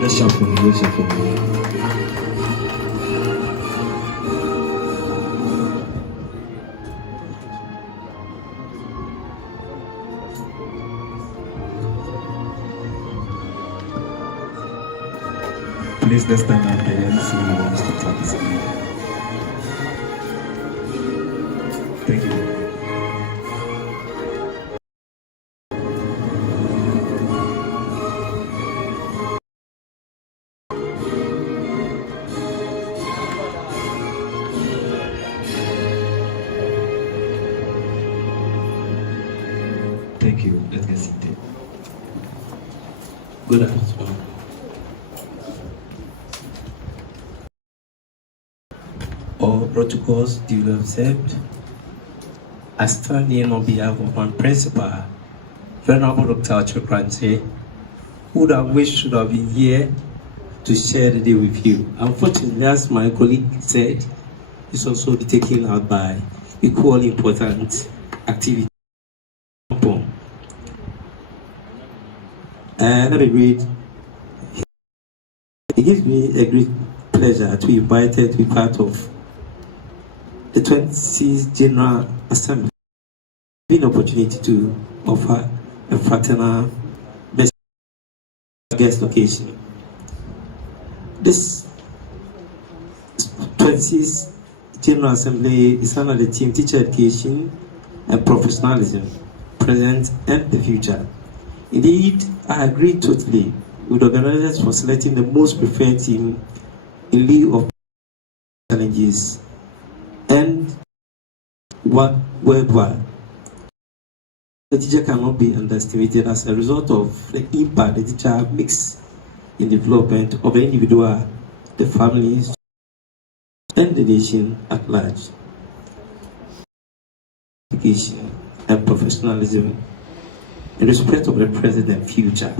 let's shuffle. Please let's stand up there and see who wants to participate. Thank you. Thank you. Let's get seated. Good afternoon. All protocols duly observed. I stand in on behalf of my principal, Venerable Dr. Chokranche, who would have wished should have been here to share the day with you. Unfortunately, as my colleague said, it's also be taken out by equally important activity. Let me read. It gives me a great pleasure to be invited to be part of the 26th General Assembly. An opportunity to offer a fraternal guest occasion. This 26th General Assembly is under the theme Teacher Education and Professionalism, Present and the Future. Indeed, I agree totally with organizers for selecting the most preferred team in lieu of challenges and worldwide. The teacher cannot be underestimated as a result of the impact the teacher makes in the development of the individual, the families, and the nation at large. Education and professionalism in respect of the present and future.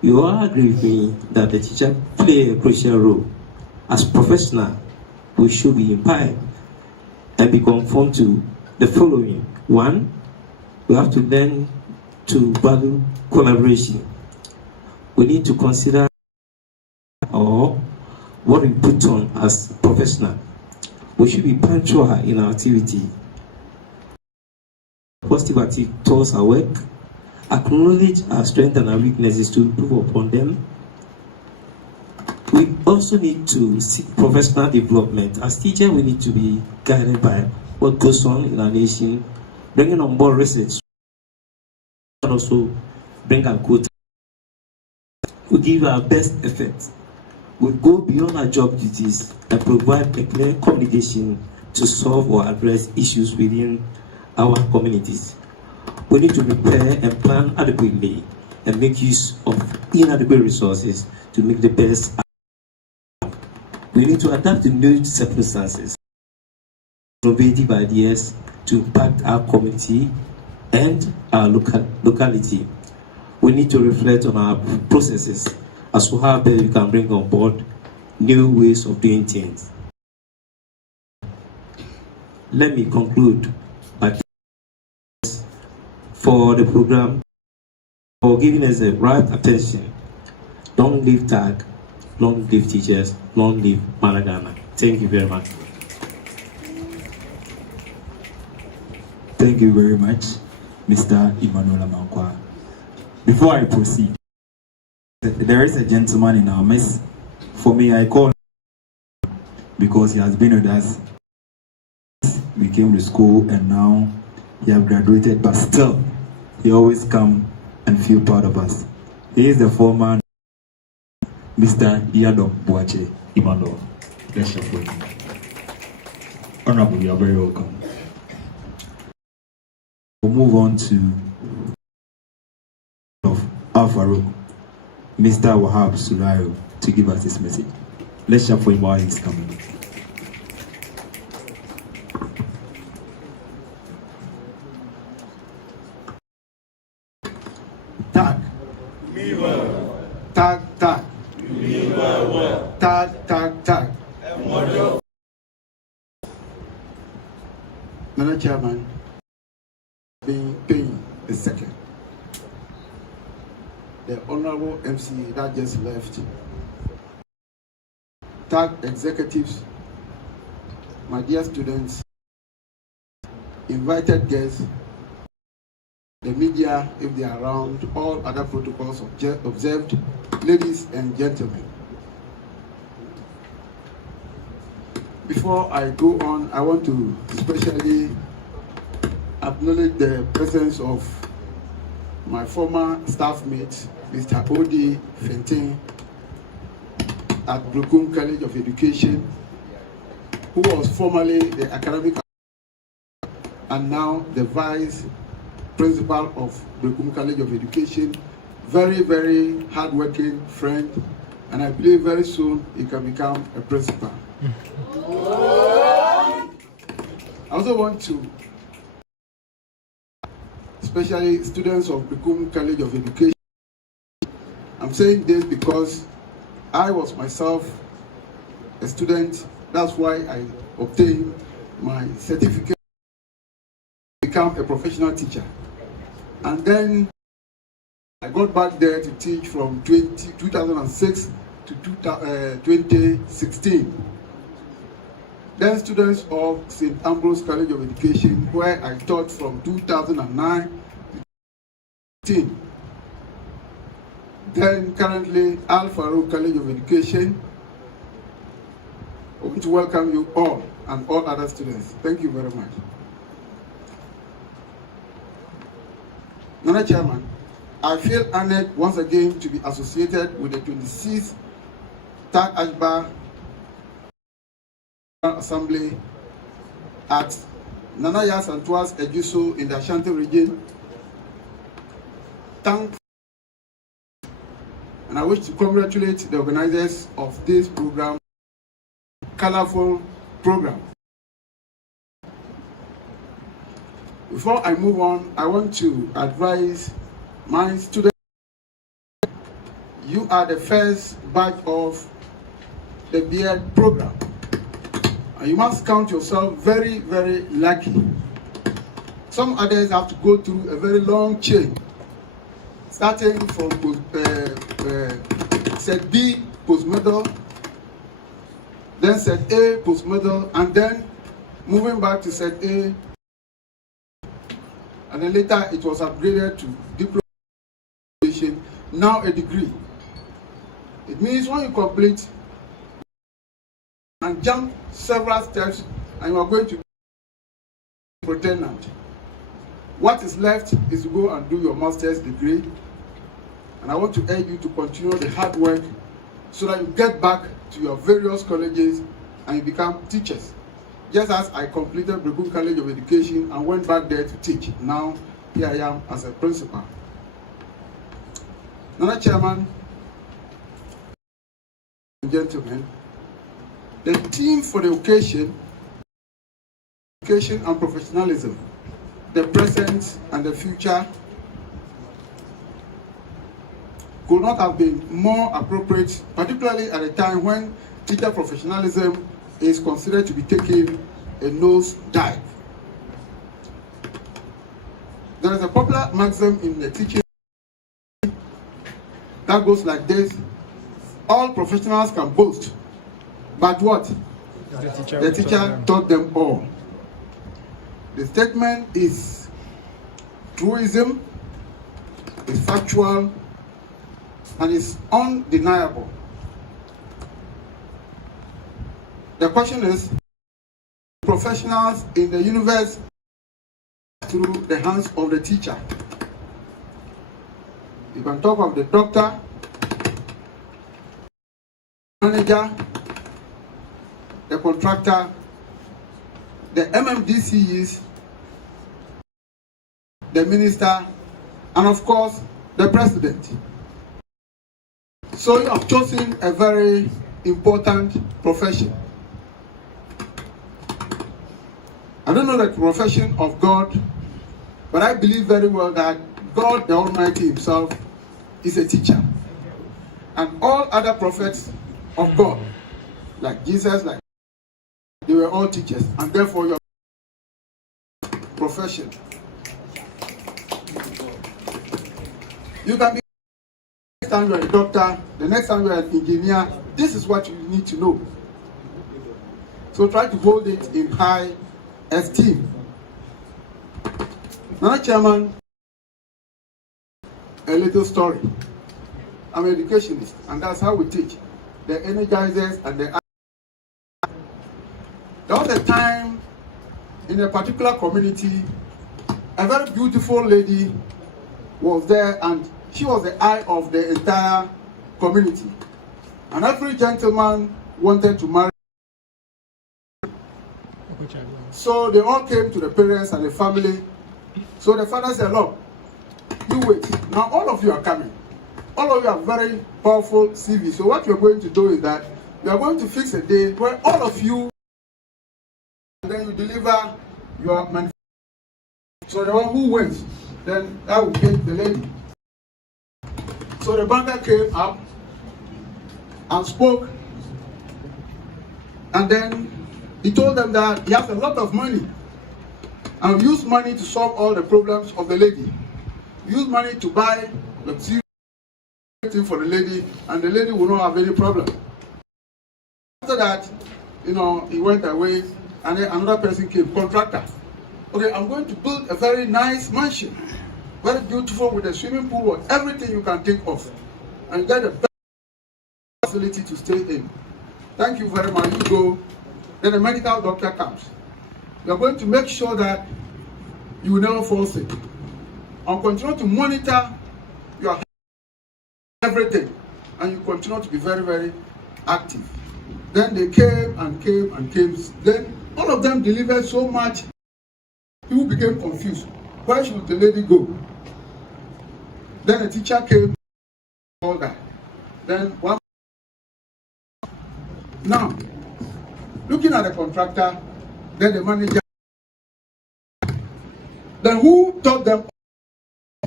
You all agree with me that the teacher play a crucial role. As professional, we should be empowered and be conformed to the following. One, we have to learn to value collaboration. We need to consider what we put on as professional. We should be punctual in our activity. Positive attitude towards our work. Acknowledge our strengths and our weaknesses to improve upon them. We also need to seek professional development. As teachers, we need to be guided by what goes on in our nation, bringing on board research, and also bring our quota. We give our best effort. We go beyond our job duties and provide a clear communication to solve or address issues within our communities. We need to prepare and plan adequately and make use of inadequate resources to make the best. We need to adapt to new circumstances, innovative ideas to impact our community and our locality. We need to reflect on our processes, as we have we can bring on board new ways of doing things. Let me conclude by for the program, for giving us the right attention. Long live TAG, long live teachers, long live Malagana. Thank you very much. Thank you very much, Mr. Emmanuel Amankwa. Before I proceed, there is a gentleman in our midst. For me, I call him because he has been with us. We came to school and now he has graduated, but still, he always come and feel proud of us. He is the former Mr. Iyadom Buache Emmanuel. Let's show for him. Honorable, you are very welcome. We'll move on to Al-Farouk, Mr. Wahab Sulayo, to give us this message. Let's shout for him while he's coming. Tag. Me well. Tag, tag. Me well. Tag, tag, tag. Madam Chairman, being paying the second. The Honorable MC that just left. TAG executives, my dear students, invited guests, the media, if they are around, all other protocols observed, ladies and gentlemen. Before I go on, I want to especially acknowledge the presence of my former staff mate, Mr. Odi Fentin, at Brokum College of Education, who was formerly the academic and now the vice principal of Brokum College of Education. Very, very hardworking friend, and I believe very soon he can become a principal. I also want to, especially students of Brokum College of Education, I'm saying this because I was myself a student. That's why I obtained my certificate to become a professional teacher. And then I got back there to teach from 2006 to 2016. Then students of St. Ambrose College of Education, where I taught from 2009 to 2015. Then currently Al-Farouk College of Education. I want to welcome you all and all other students. Thank you very much. Madam Chairman, I feel honored once again to be associated with the 26th TTAG-ASHBA Assembly at Nanaya Santuas Ejuso in the Ashanti region. And I wish to congratulate the organizers of this program, colorful program. Before I move on, I want to advise my students. You are the first batch of the BEd program. And you must count yourself very, very lucky. Some others have to go through a very long chain, starting from set B, postmedal, then set A, postmedal, and then moving back to set A, and then later it was upgraded to diploma, now a degree. It means when you complete and jump several steps and you are going to be a tenant. What is left is to go and do your master's degree. And I want to urge you to continue the hard work so that you get back to your various colleges and you become teachers. Just as I completed Brokum College of Education and went back there to teach. Now, here I am as a principal. Madam Chairman, gentlemen, the theme for the occasion, education and professionalism, the present and the future. could not have been more appropriate, particularly at a time when teacher professionalism is considered to be taking a nose dive. There is a popular maxim in the teaching that goes like this: all professionals can boast, but what? The teacher taught them all. The statement is truism, is factual, and is undeniable. The question is, professionals in the universe through the hands of the teacher. You can talk of the doctor, manager, the contractor, the MMDCs, the minister, and of course, the president. So you have chosen a very important profession. I don't know the profession of God, but I believe very well that God, the Almighty Himself, is a teacher. And all other prophets of God, like Jesus, like they were all teachers, and therefore your profession. You can be the next time you're a doctor, the next time you're an engineer. This is what you need to know. So try to hold it in high esteem. Now, Chairman, a little story. I'm an educationist, and that's how we teach. The energizers and the... There was a time in a particular community, a very beautiful lady was there, and she was the eye of the entire community. And every gentleman wanted to marry. So they all came to the parents and the family. So the father said, look, you wait. Now all of you are coming. All of you have very powerful CV. So what you're going to do is that you are going to fix a day where all of you, and then you deliver your manufacturing. So the one who wins, then that will take the lady. So the banker came up and spoke, and then he told them that he has a lot of money and use money to solve all the problems of the lady. Use money to buy luxurious thing for the lady, and the lady will not have any problem. After that, he went away, and then another person came, contractor. Okay, I'm going to build a very nice mansion, very beautiful with a swimming pool, with everything you can think of, and get a better facility to stay in. Thank you very much. You go. Then the medical doctor comes. You are going to make sure that you will never fall sick, and continue to monitor your health, everything, and you continue to be very, very active. Then they came and came and came. Then all of them delivered so much, people became confused. Where should the lady go? Then the teacher came, all that. Then one. Now, looking at the contractor, then the manager. Then who taught them?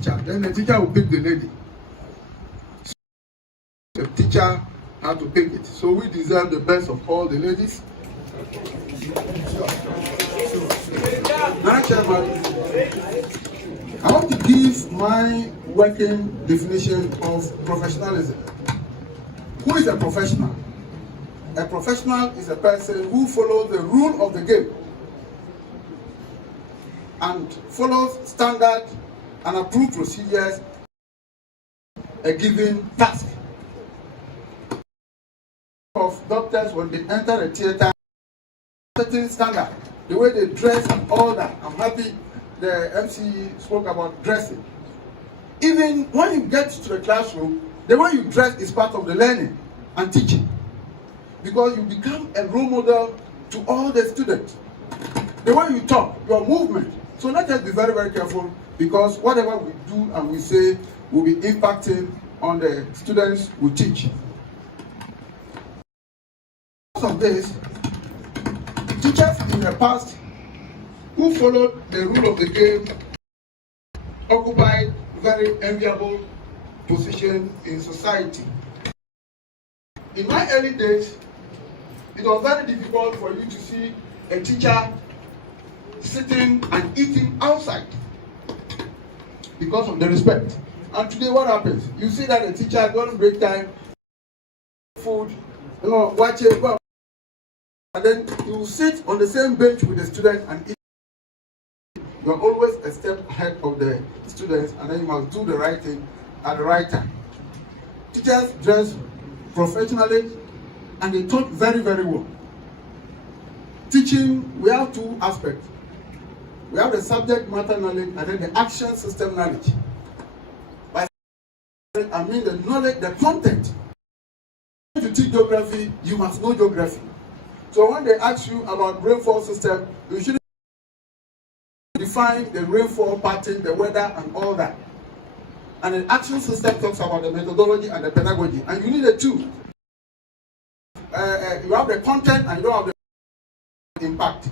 Then the teacher will pick the lady. So the teacher had to pick it. So we deserve the best of all the ladies. Now, Chairman, I want to give my working definition of professionalism. Who is a professional? A professional is a person who follows the rule of the game and follows standard and approved procedures a given task. Of doctors, when they enter a theater, certain standard, the way they dress and all that. I'm happy the MC spoke about dressing. Even when you get to the classroom, the way you dress is part of the learning and teaching, because you become a role model to all the students. The way you talk, your movement. So let us be very, very careful, because whatever we do and we say will be impacting on the students we teach. Because of this, teachers in the past who followed the rule of the game occupied very enviable position in society. In my early days, it was very difficult for you to see a teacher sitting and eating outside because of the respect. And today what happens? You see that a teacher during break time, food, watch it, and then you sit on the same bench with the student and eat. You are always a step ahead of the students, and then you must do the right thing at the right time. Teachers dress professionally and they taught very, very well. Teaching, we have two aspects. We have the subject matter knowledge and then the action system knowledge. By I mean the knowledge, the content. To teach geography, you must know geography. So when they ask you about rainfall system, you should define the rainfall pattern, the weather, and all that. And the action system talks about the methodology and the pedagogy. And you need the two. You have the content and you don't have the impact.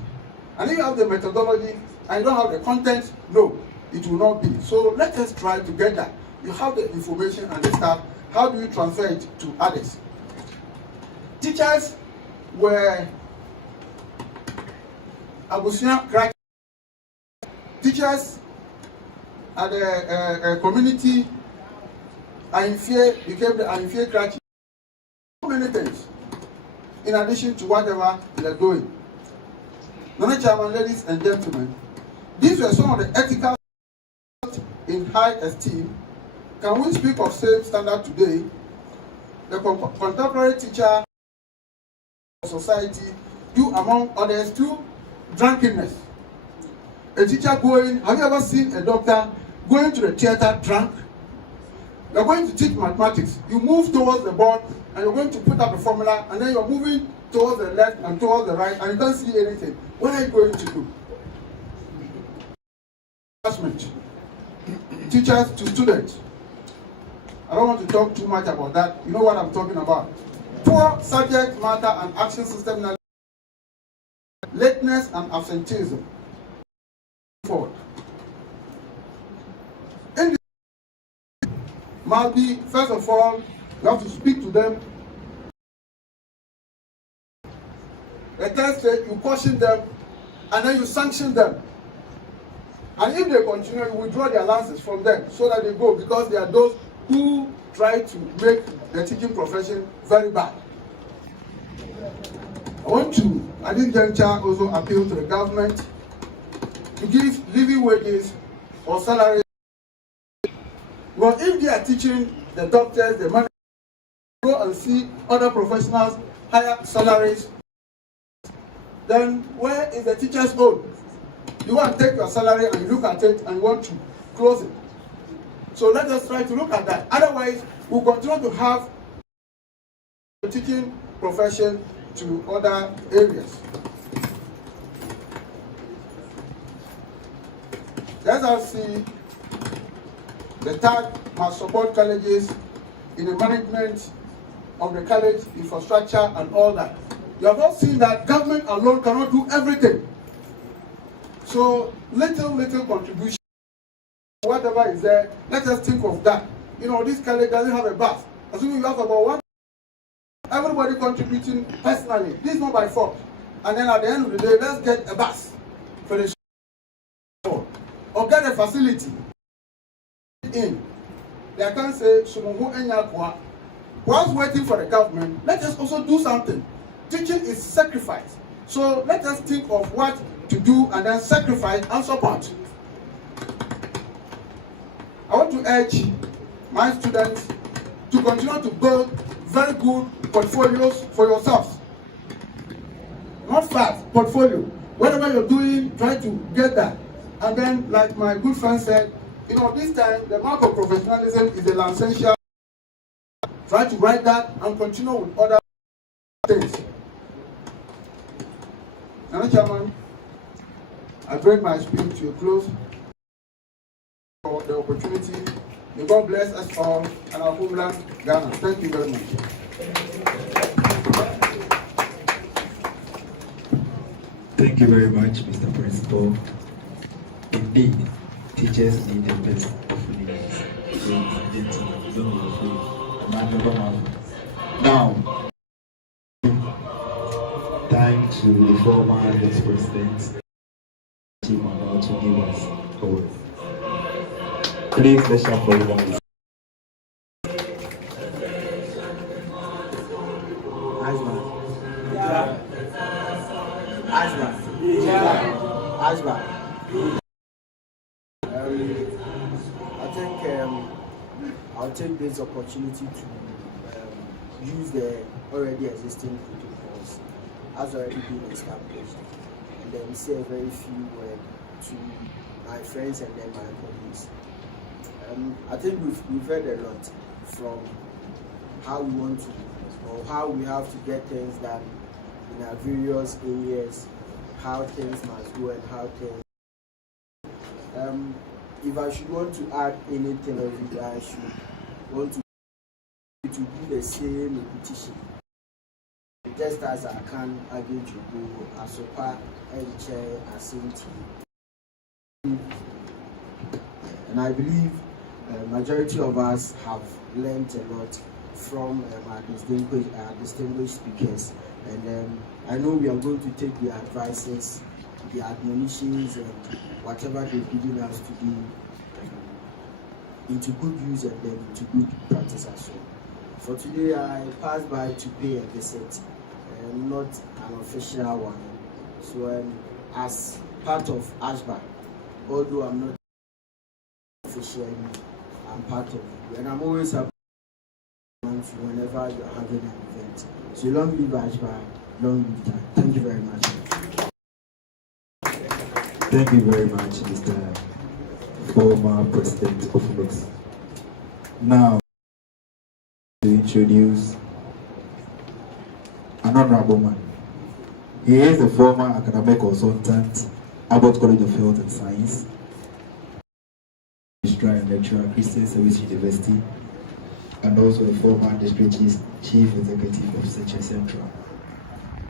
And if you have the methodology and you don't have the content, no, it will not be. So let us try to get that. You have the information and the stuff. How do you transfer it to others? Teachers were Abusian crack. Teachers at the community became the Ainfie crack. So many things, in addition to whatever they are doing. Nana Chairman, ladies and gentlemen, these were some of the ethical in high esteem. Can we speak of same standard today? The contemporary teacher society do, among others, to drunkenness. A teacher going, have you ever seen a doctor going to the theater drunk? You're going to teach mathematics. You move towards the board and you're going to put up a formula and then you're moving towards the left and towards the right and you don't see anything. What are you going to do? Teachers to students. I don't want to talk too much about that. You know what I'm talking about. Poor subject matter and action system knowledge, lateness and absenteeism. Forward. In this must be, first of all, you have to speak to them. The third stage, you caution them, and then you sanction them. And if they continue, you withdraw their allowances from them so that they go, because they are those who try to make the teaching profession very bad. I want to, at this juncture, also appeal to the government to give living wages or salaries. Well, if they are teaching the doctors, the managers, go and see other professionals, higher salaries, then where is the teacher's own? You want to take your salary and you look at it and you want to close it. So let us try to look at that. Otherwise, we'll continue to have the teaching profession to other areas. Let us see the TAG must support colleges in the management of the college infrastructure and all that. You have all seen that government alone cannot do everything. So little contribution, whatever is there, let us think of that. You know, this college doesn't have a bus. Assuming you have about one, everybody contributing personally. This is not by fault. And then at the end of the day, let's get a bus for the show. Or get a facility in. They can say, whilst waiting for the government, let us also do something. Teaching is sacrifice. So let us think of what to do and then sacrifice and support. I want to urge my students to continue to build very good portfolios for yourselves. Not fast, portfolio. Whatever you're doing, try to get that. And then, like my good friend said, you know, this time the mark of professionalism is a licentiate. Try to write that and continue with other things. Mr. Chairman, I bring my speech to a close for the opportunity. May God bless us all and our homeland, Ghana. Thank you very much. Thank you very much, Mr. Principal. Indeed, teachers need the best of leaders. Ladies and gentlemen, Now, time to the former ex-president Chief Manuel to give us a word. Please let's shout for one. ASHBA. I think I'll take this opportunity to use the already existing protocols as already been established, and then say a very few words to my friends and then my colleagues. I think we've heard a lot from how we want to, or how we have to get things done in our various areas, how things must go and how things. If I should want to add anything of it, I should want to be the same repetition. Just as I can again to go as a part and chair as same team. And I believe majority of us have learned a lot from our distinguished speakers, and I know we are going to take their advices, the admonitions, and whatever they've given us to be into good use and then into good practice as well. For today, I passed by to pay a visit, not an official one. So as part of ASHBA, although I'm not officially, I'm part of it. And I'm always happy whenever you're having an event. So long live ASHBA, long live time. Thank you very much. Thank you very much, Mr. Former President of NICS. Now, to introduce an honorable man. He is the former academic consultant, Abbott College of Health and Science, registrar and lecturer, Christian Service University, and also the former district chief executive of Seche Central.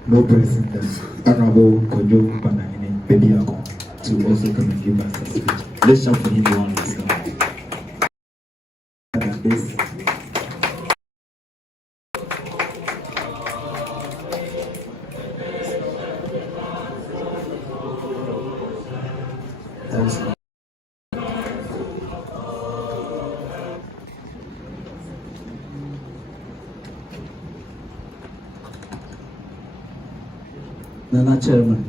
No present than Honorable Kojo Banahine Bediako to also come and give us a speech. Let's shout for him one last time. This. Nana Chairman,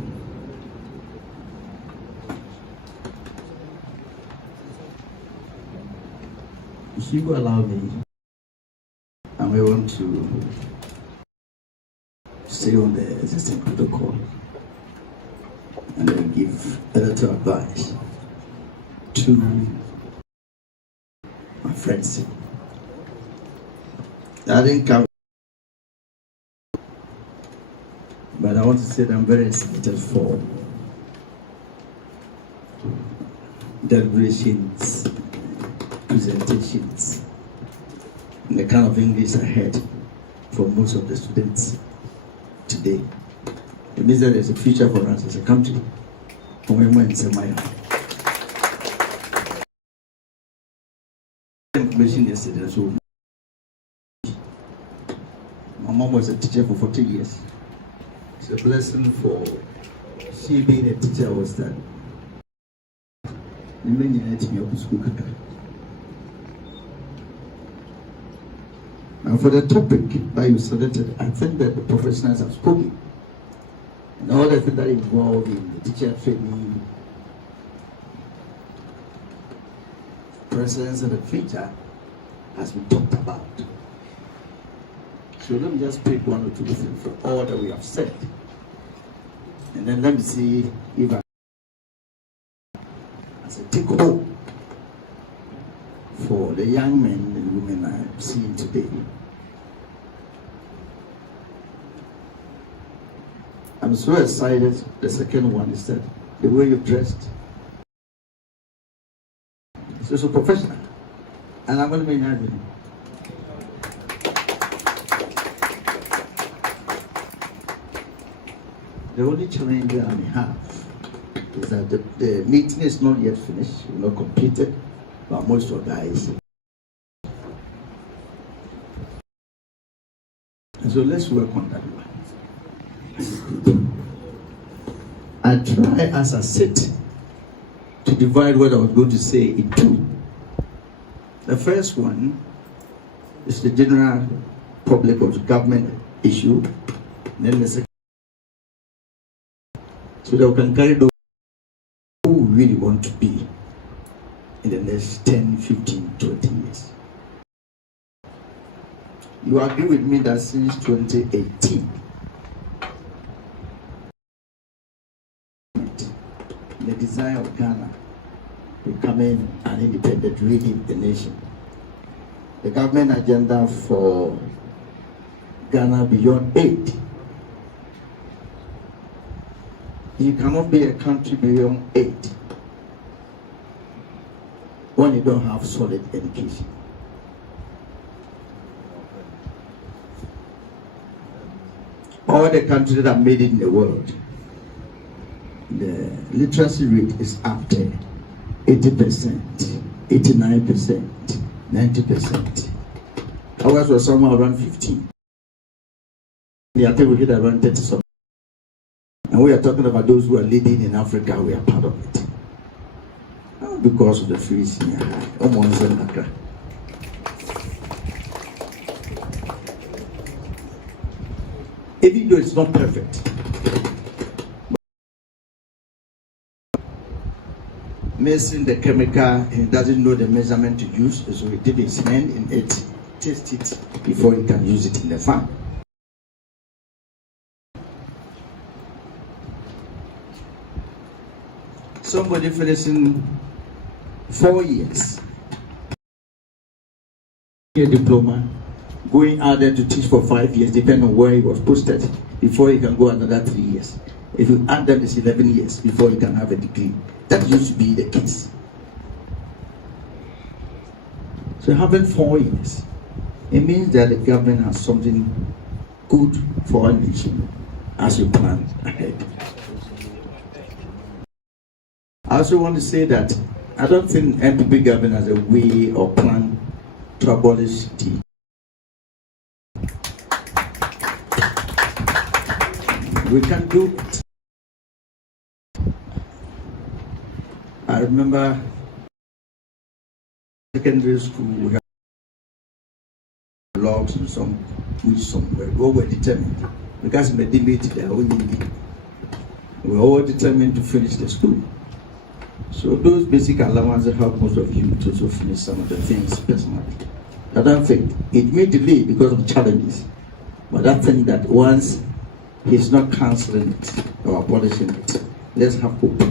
if you allow me, I may want to stay on the existing protocol and then give a little advice to my friends. I didn't come, but I want to say that I'm very excited for deliberations, presentations, and the kind of English I heard from most of the students today. It means that there's a future for us as a country. Information yesterday, so my mom was a teacher for 40 years. It's a blessing for she being a teacher was that. And for the topic that you selected, I think that the professionals have spoken. And all the things that involved in the teacher training, presence and the future has been talked about. So let me just pick one or two things from all that we have said. And then let me see if I as a take home for the young men and women I'm seeing today. I'm so excited. The second one is that the way you're dressed is so professional. And I'm going to be happy. The only challenge that I may have is that the meeting is not yet finished, not completed, but most of guys And so let's work on that one. I try as I sit to divide what I was going to say in two. The first one is the general public or the government issue. Then the second, so that we can carry those who we really want to be in the next 10, 15, 20 years. You agree with me that since 2018, the desire of Ghana becoming an independent, leading the nation. The government agenda for Ghana beyond aid. You cannot be a country beyond aid when you don't have solid education. All the countries that have made it in the world, the literacy rate is up there, 80%, 89%, 90%. Ours was somewhere around 15. I think we hit around 30 something. And we are talking about those who are leading in Africa. We are part of it. Not because of the free senior high. Even though it's not perfect, mixing the chemical, he doesn't know the measurement to use, so he did his hand in it, test it before he can use it in the farm. Somebody finishing 4 years, a diploma, going out there to teach for 5 years, depending on where he was posted, before he can go another 3 years. If you add them, it's 11 years before you can have a degree. That used to be the case. So having 4 years, it means that the government has something good for our nation as we plan ahead. I also want to say that I don't think NPP government has a way or plan to abolish tea. We can do it. I remember secondary school, we had logs and some which somewhere. We were determined because we were all determined to finish the school. So those basic allowances help most of you to also finish some of the things personally. I don't think it may delay because of challenges, but I think that once he's not cancelling it or abolishing it, let's have hope.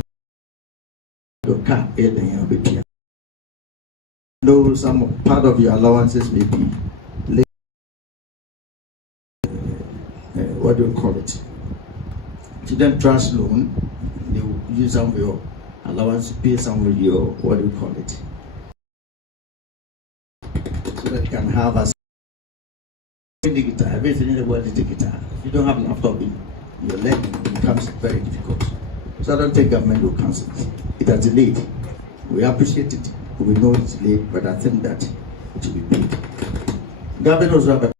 Though some part of your allowances may be what do you call it? Student trust loan, they will use some of your allowance to pay some of your, what do you call it? So that you can have a digital, everything in the world is digital. If you don't have a laptop in your leg, it becomes very difficult. So I don't think government will cancel it. It has delayed. We appreciate it. We know it's delayed, but I think that it will be paid. Government also have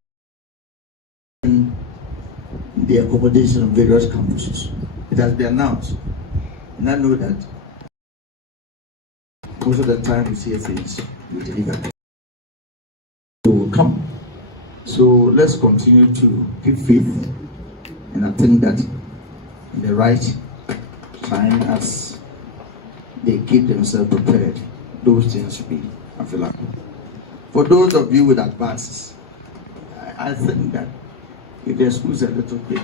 the accommodation of various campuses. It has been announced. And I know that most of the time we see things we deliver. They will come. So let's continue to keep faith. And I think that in the right time, as they keep themselves prepared, those things will be available. For those of you with advances, I think that if the schools are a little bit,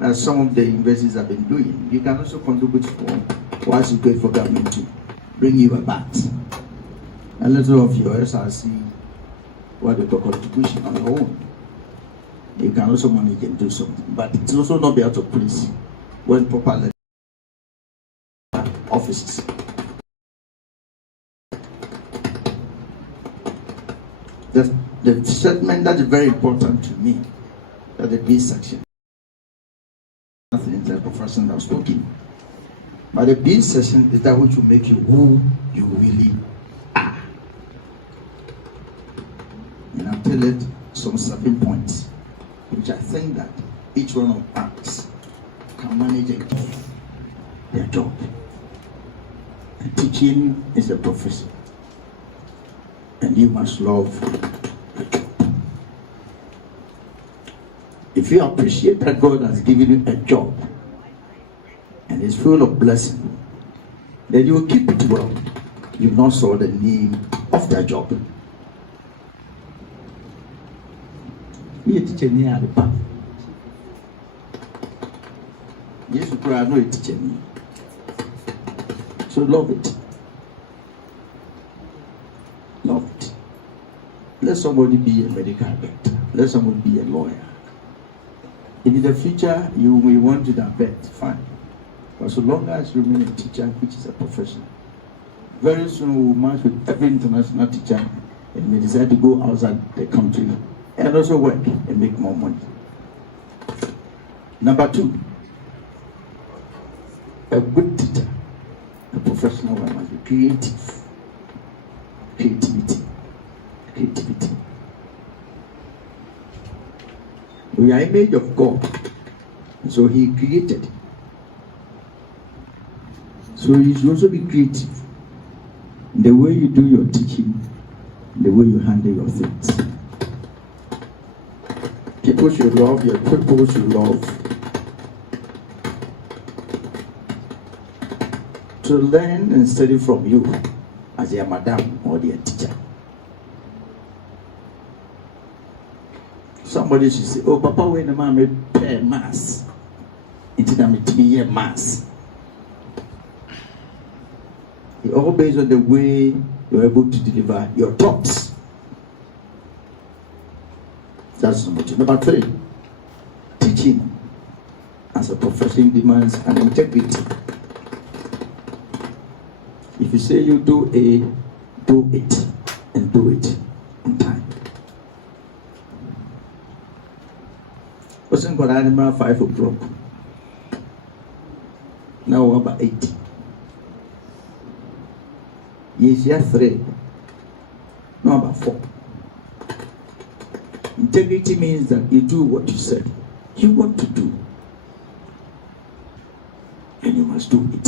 as some of the universities have been doing, you can also contribute for once you pay for government to bring you a bat. A little of your SRC, what they call contribution on your own. You can also manage and do something, but it's also not be out of place when properly offices. The segment that is very important to me, that the B section. Nothing in the profession I've spoken. But the B section is that which will make you who you really are. And I'll tell it some 7 points. which I think that each one of us can manage and do their job. And teaching is a profession, and you must love your job. If you appreciate that God has given you a job and it's full of blessing, then you will keep it well. You will not saw the need of that job. Be a teacher near the path. Yes, you are not a teacher. So love it. Love it. Let somebody be a medical doctor. Let somebody be a lawyer. If in the future you may want to that bet, fine. But so long as you remain a teacher, which is a profession, very soon we will match with every international teacher and may decide to go outside the country and also work and make more money. Number 2, a good teacher, a professional one must be creative. Creativity. We are image of God, so He created. So you should also be creative. The way you do your teaching, the way you handle your things. People should love you, people should love to learn and study from you as their madam or their teacher. Somebody should say, oh, Papa, when the man made pay mass, it's not me mass. It all based on the way you're able to deliver your thoughts. That's number 2. Number 3, teaching as a profession demands an integrity. If you say you do it, and do it on time. Wasn't got animal 5 o'clock. Now we're about 8. Yes, 3. No, about 4. Integrity means that you do what you said you want to do, and you must do it.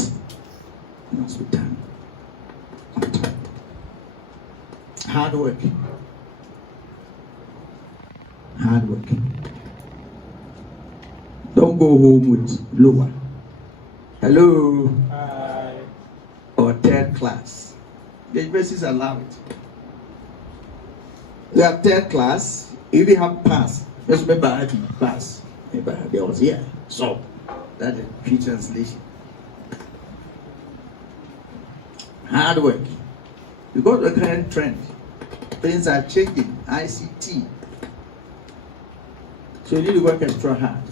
It must be done on time. Hard working. Don't go home with lower. Hello. Hi. Or 3rd class. The universities allow it. You have 3rd class, if you have pass, just remember I have pass. Remember there was here. So that is free translation. Hard work. Because the current trend, things are changing. ICT. So you need to work extra hard.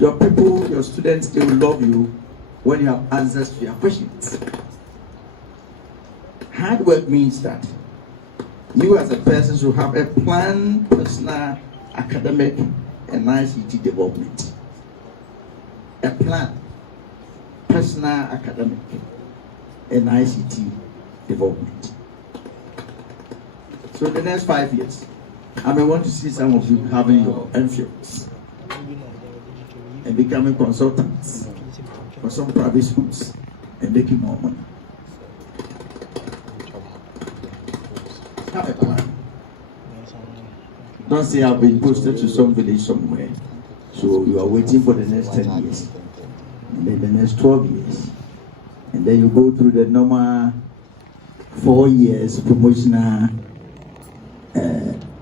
Your people, your students, they will love you when you have answers to your questions. Hard work means that you as a person should have a planned personal, academic, and ICT development. A plan, personal, academic, and ICT development. So the next 5 years, I may want to see some of you having your MPhils and becoming consultants for some private schools and making more money. Have a plan. Don't say I've been posted to some village somewhere, so you are waiting for the next 10 years, and then the next 12 years, and then you go through the normal 4 years promotional.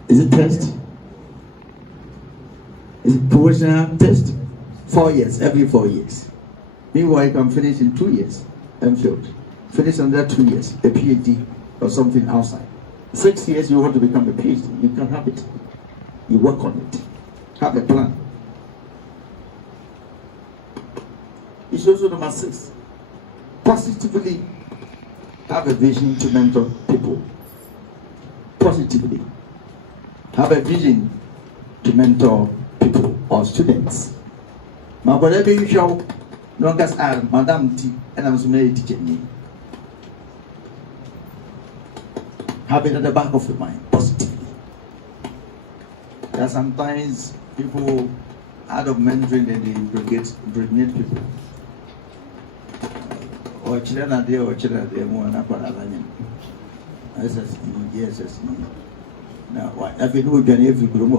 Is it test? Is it promotional test? 4 years, every 4 years. Meanwhile, you can finish in 2 years, MPhil. Finish another 2 years, a PhD or something outside. 6 years, you want to become a PhD. You can have it. You work on it. Have a plan. It's also number 6. Positively have a vision to mentor people. Positively have a vision to mentor people or students. My brother, you show long as Madam T and I'm teaching me. Have it at the back of your mind, positively. That sometimes people out of Mandarin and they impregnate people. Or children there, or children there, more than Apalalan. Yes. Now, what? I've been with Johnny every groom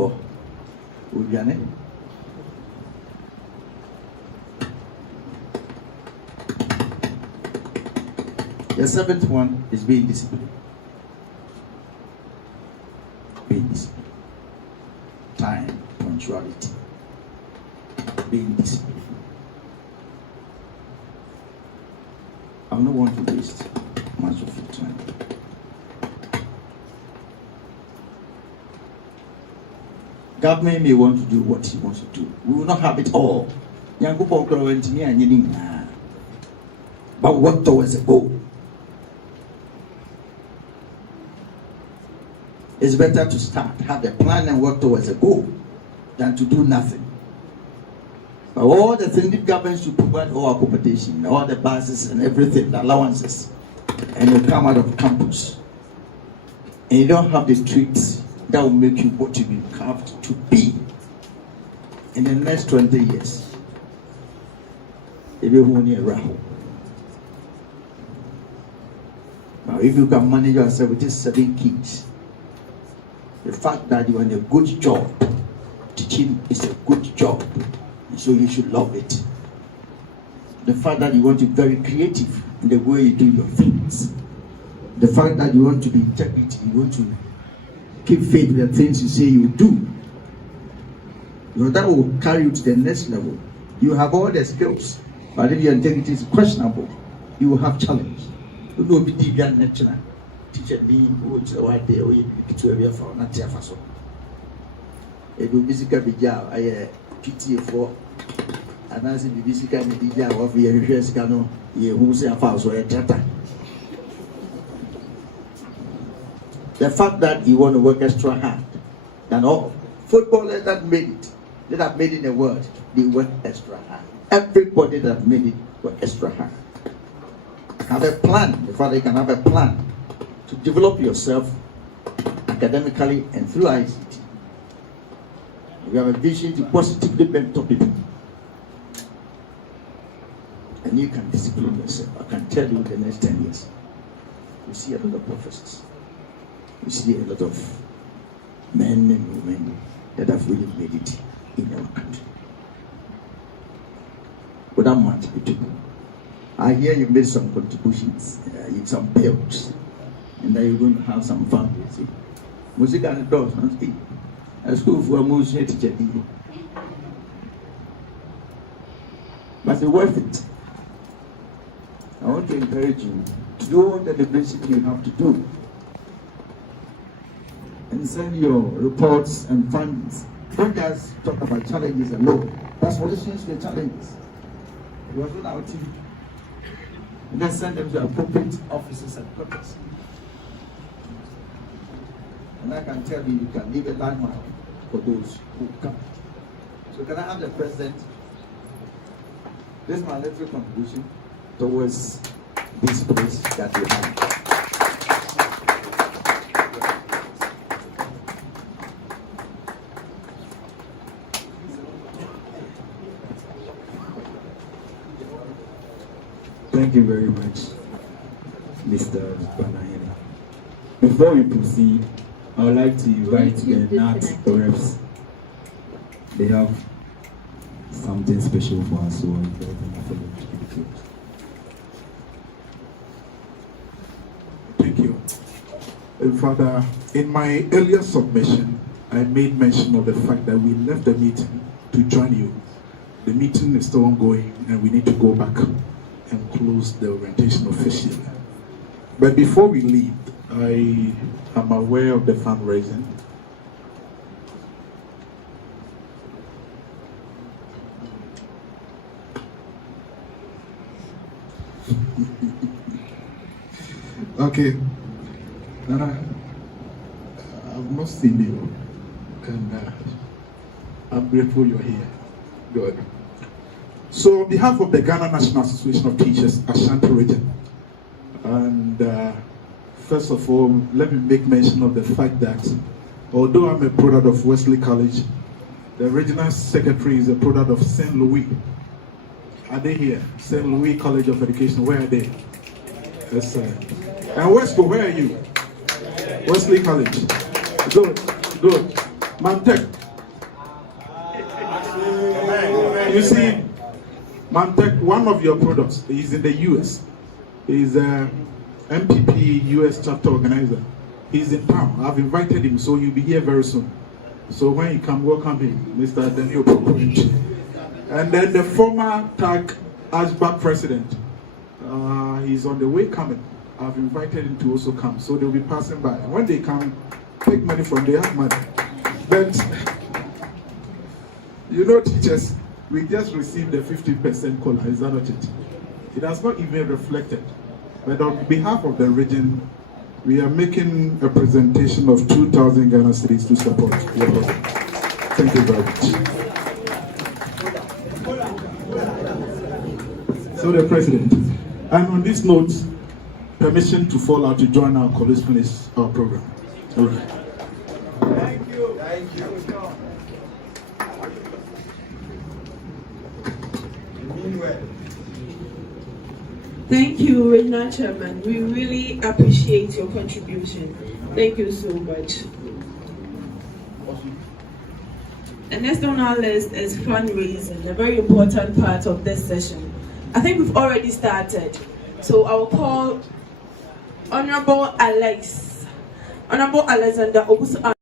with Johnny. The seventh one is being disciplined. Being disciplined. Time, punctuality. Being disciplined. I don't want to waste much of your time. Government may want to do what he wants to do. We will not have it all. But work towards a goal. It's better to start, have a plan and work towards a goal than to do nothing. But all the things the government should provide all accommodation, all the buses and everything, the allowances, and you come out of campus and you don't have the streets that will make you what you been carved to be in the next 20 years. Now, if you can manage yourself with these 7 kids, the fact that you are in a good job, teaching is a good job, so you should love it. The fact that you want to be very creative in the way you do your things. The fact that you want to be integrity, you want to keep faith in the things you say you do. You know, that will carry you to the next level. You have all the skills, but if your integrity is questionable, you will have challenge. You know, be deviant natural. Teacher being which what they will to a for not so. It will basically be a PTA for and as in the physical media of the areas cano, who say a house or a chata. The fact that you want to work extra hard than all footballers that made it, that have made it in the world, they work extra hard. Everybody that made it work extra hard. Have a plan, the father can have a plan to develop yourself academically and through ICT. You have a vision to positively mentor people. And you can discipline yourself. I can tell you in the next 10 years, we see a lot of professors. We see a lot of men and women that have really made it in our country. Without much people. I hear you made some contributions, some bills, and then you're going to have some families. Music and the dogs, a school for a music teacher. But it's worth it. I want to encourage you to do all the deliberation you have to do. And send your reports and findings. Don't just talk about challenges alone. That's solutions to the challenges. You are doing our team. And then send them to appropriate officers and purpose. And I can tell you can leave a landmark for those who come. So can I have the president? This is my little contribution towards this place that we have. Thank you very much, Mr. Banahena. Before we proceed, I would like to invite the NAT reps. They have something special for us, so I invite them for them to give it. Thank you. Father, in my earlier submission, I made mention of the fact that we left the meeting to join you. The meeting is still ongoing and we need to go back and close the orientation officially. But before we leave, I am aware of the fundraising. Okay. I've not seen you, and I'm grateful you're here. Good. So, on behalf of the Ghana National Association of Teachers, Ashanti Region, and first of all, let me make mention of the fact that although I'm a product of Wesley College, The regional secretary is a product of St. Louis. Are they here? St. Louis College of Education. Where are they? Yes, sir. And Wesco, where are you? Wesley College. Good, good. Mantec. You see, Mantec, one of your products is in the US. He's a MPP US chapter organizer. He's in town. I've invited him, so he'll be here very soon. So when you come, welcome him, Mr. Daniel Popovic. And then the former TTAG-ASHBA president, he's on the way coming. I've invited him to also come, so they'll be passing by. When they come, take money from their money. But, you know, teachers, we just received the 50% COLA, is that not it? It has not even reflected. But on behalf of the region, we are making a presentation of 2,000 Ghana cedis to support your project. Thank you very much. So the president, and on this note, permission to fall out to join our college finish our program. Okay. Thank you. Thank you. Thank you, Regional Chairman. We really appreciate your contribution. Thank you so much. The next on our list is fundraising, a very important part of this session. I think we've already started, so I will call Honorable Alexander Obusu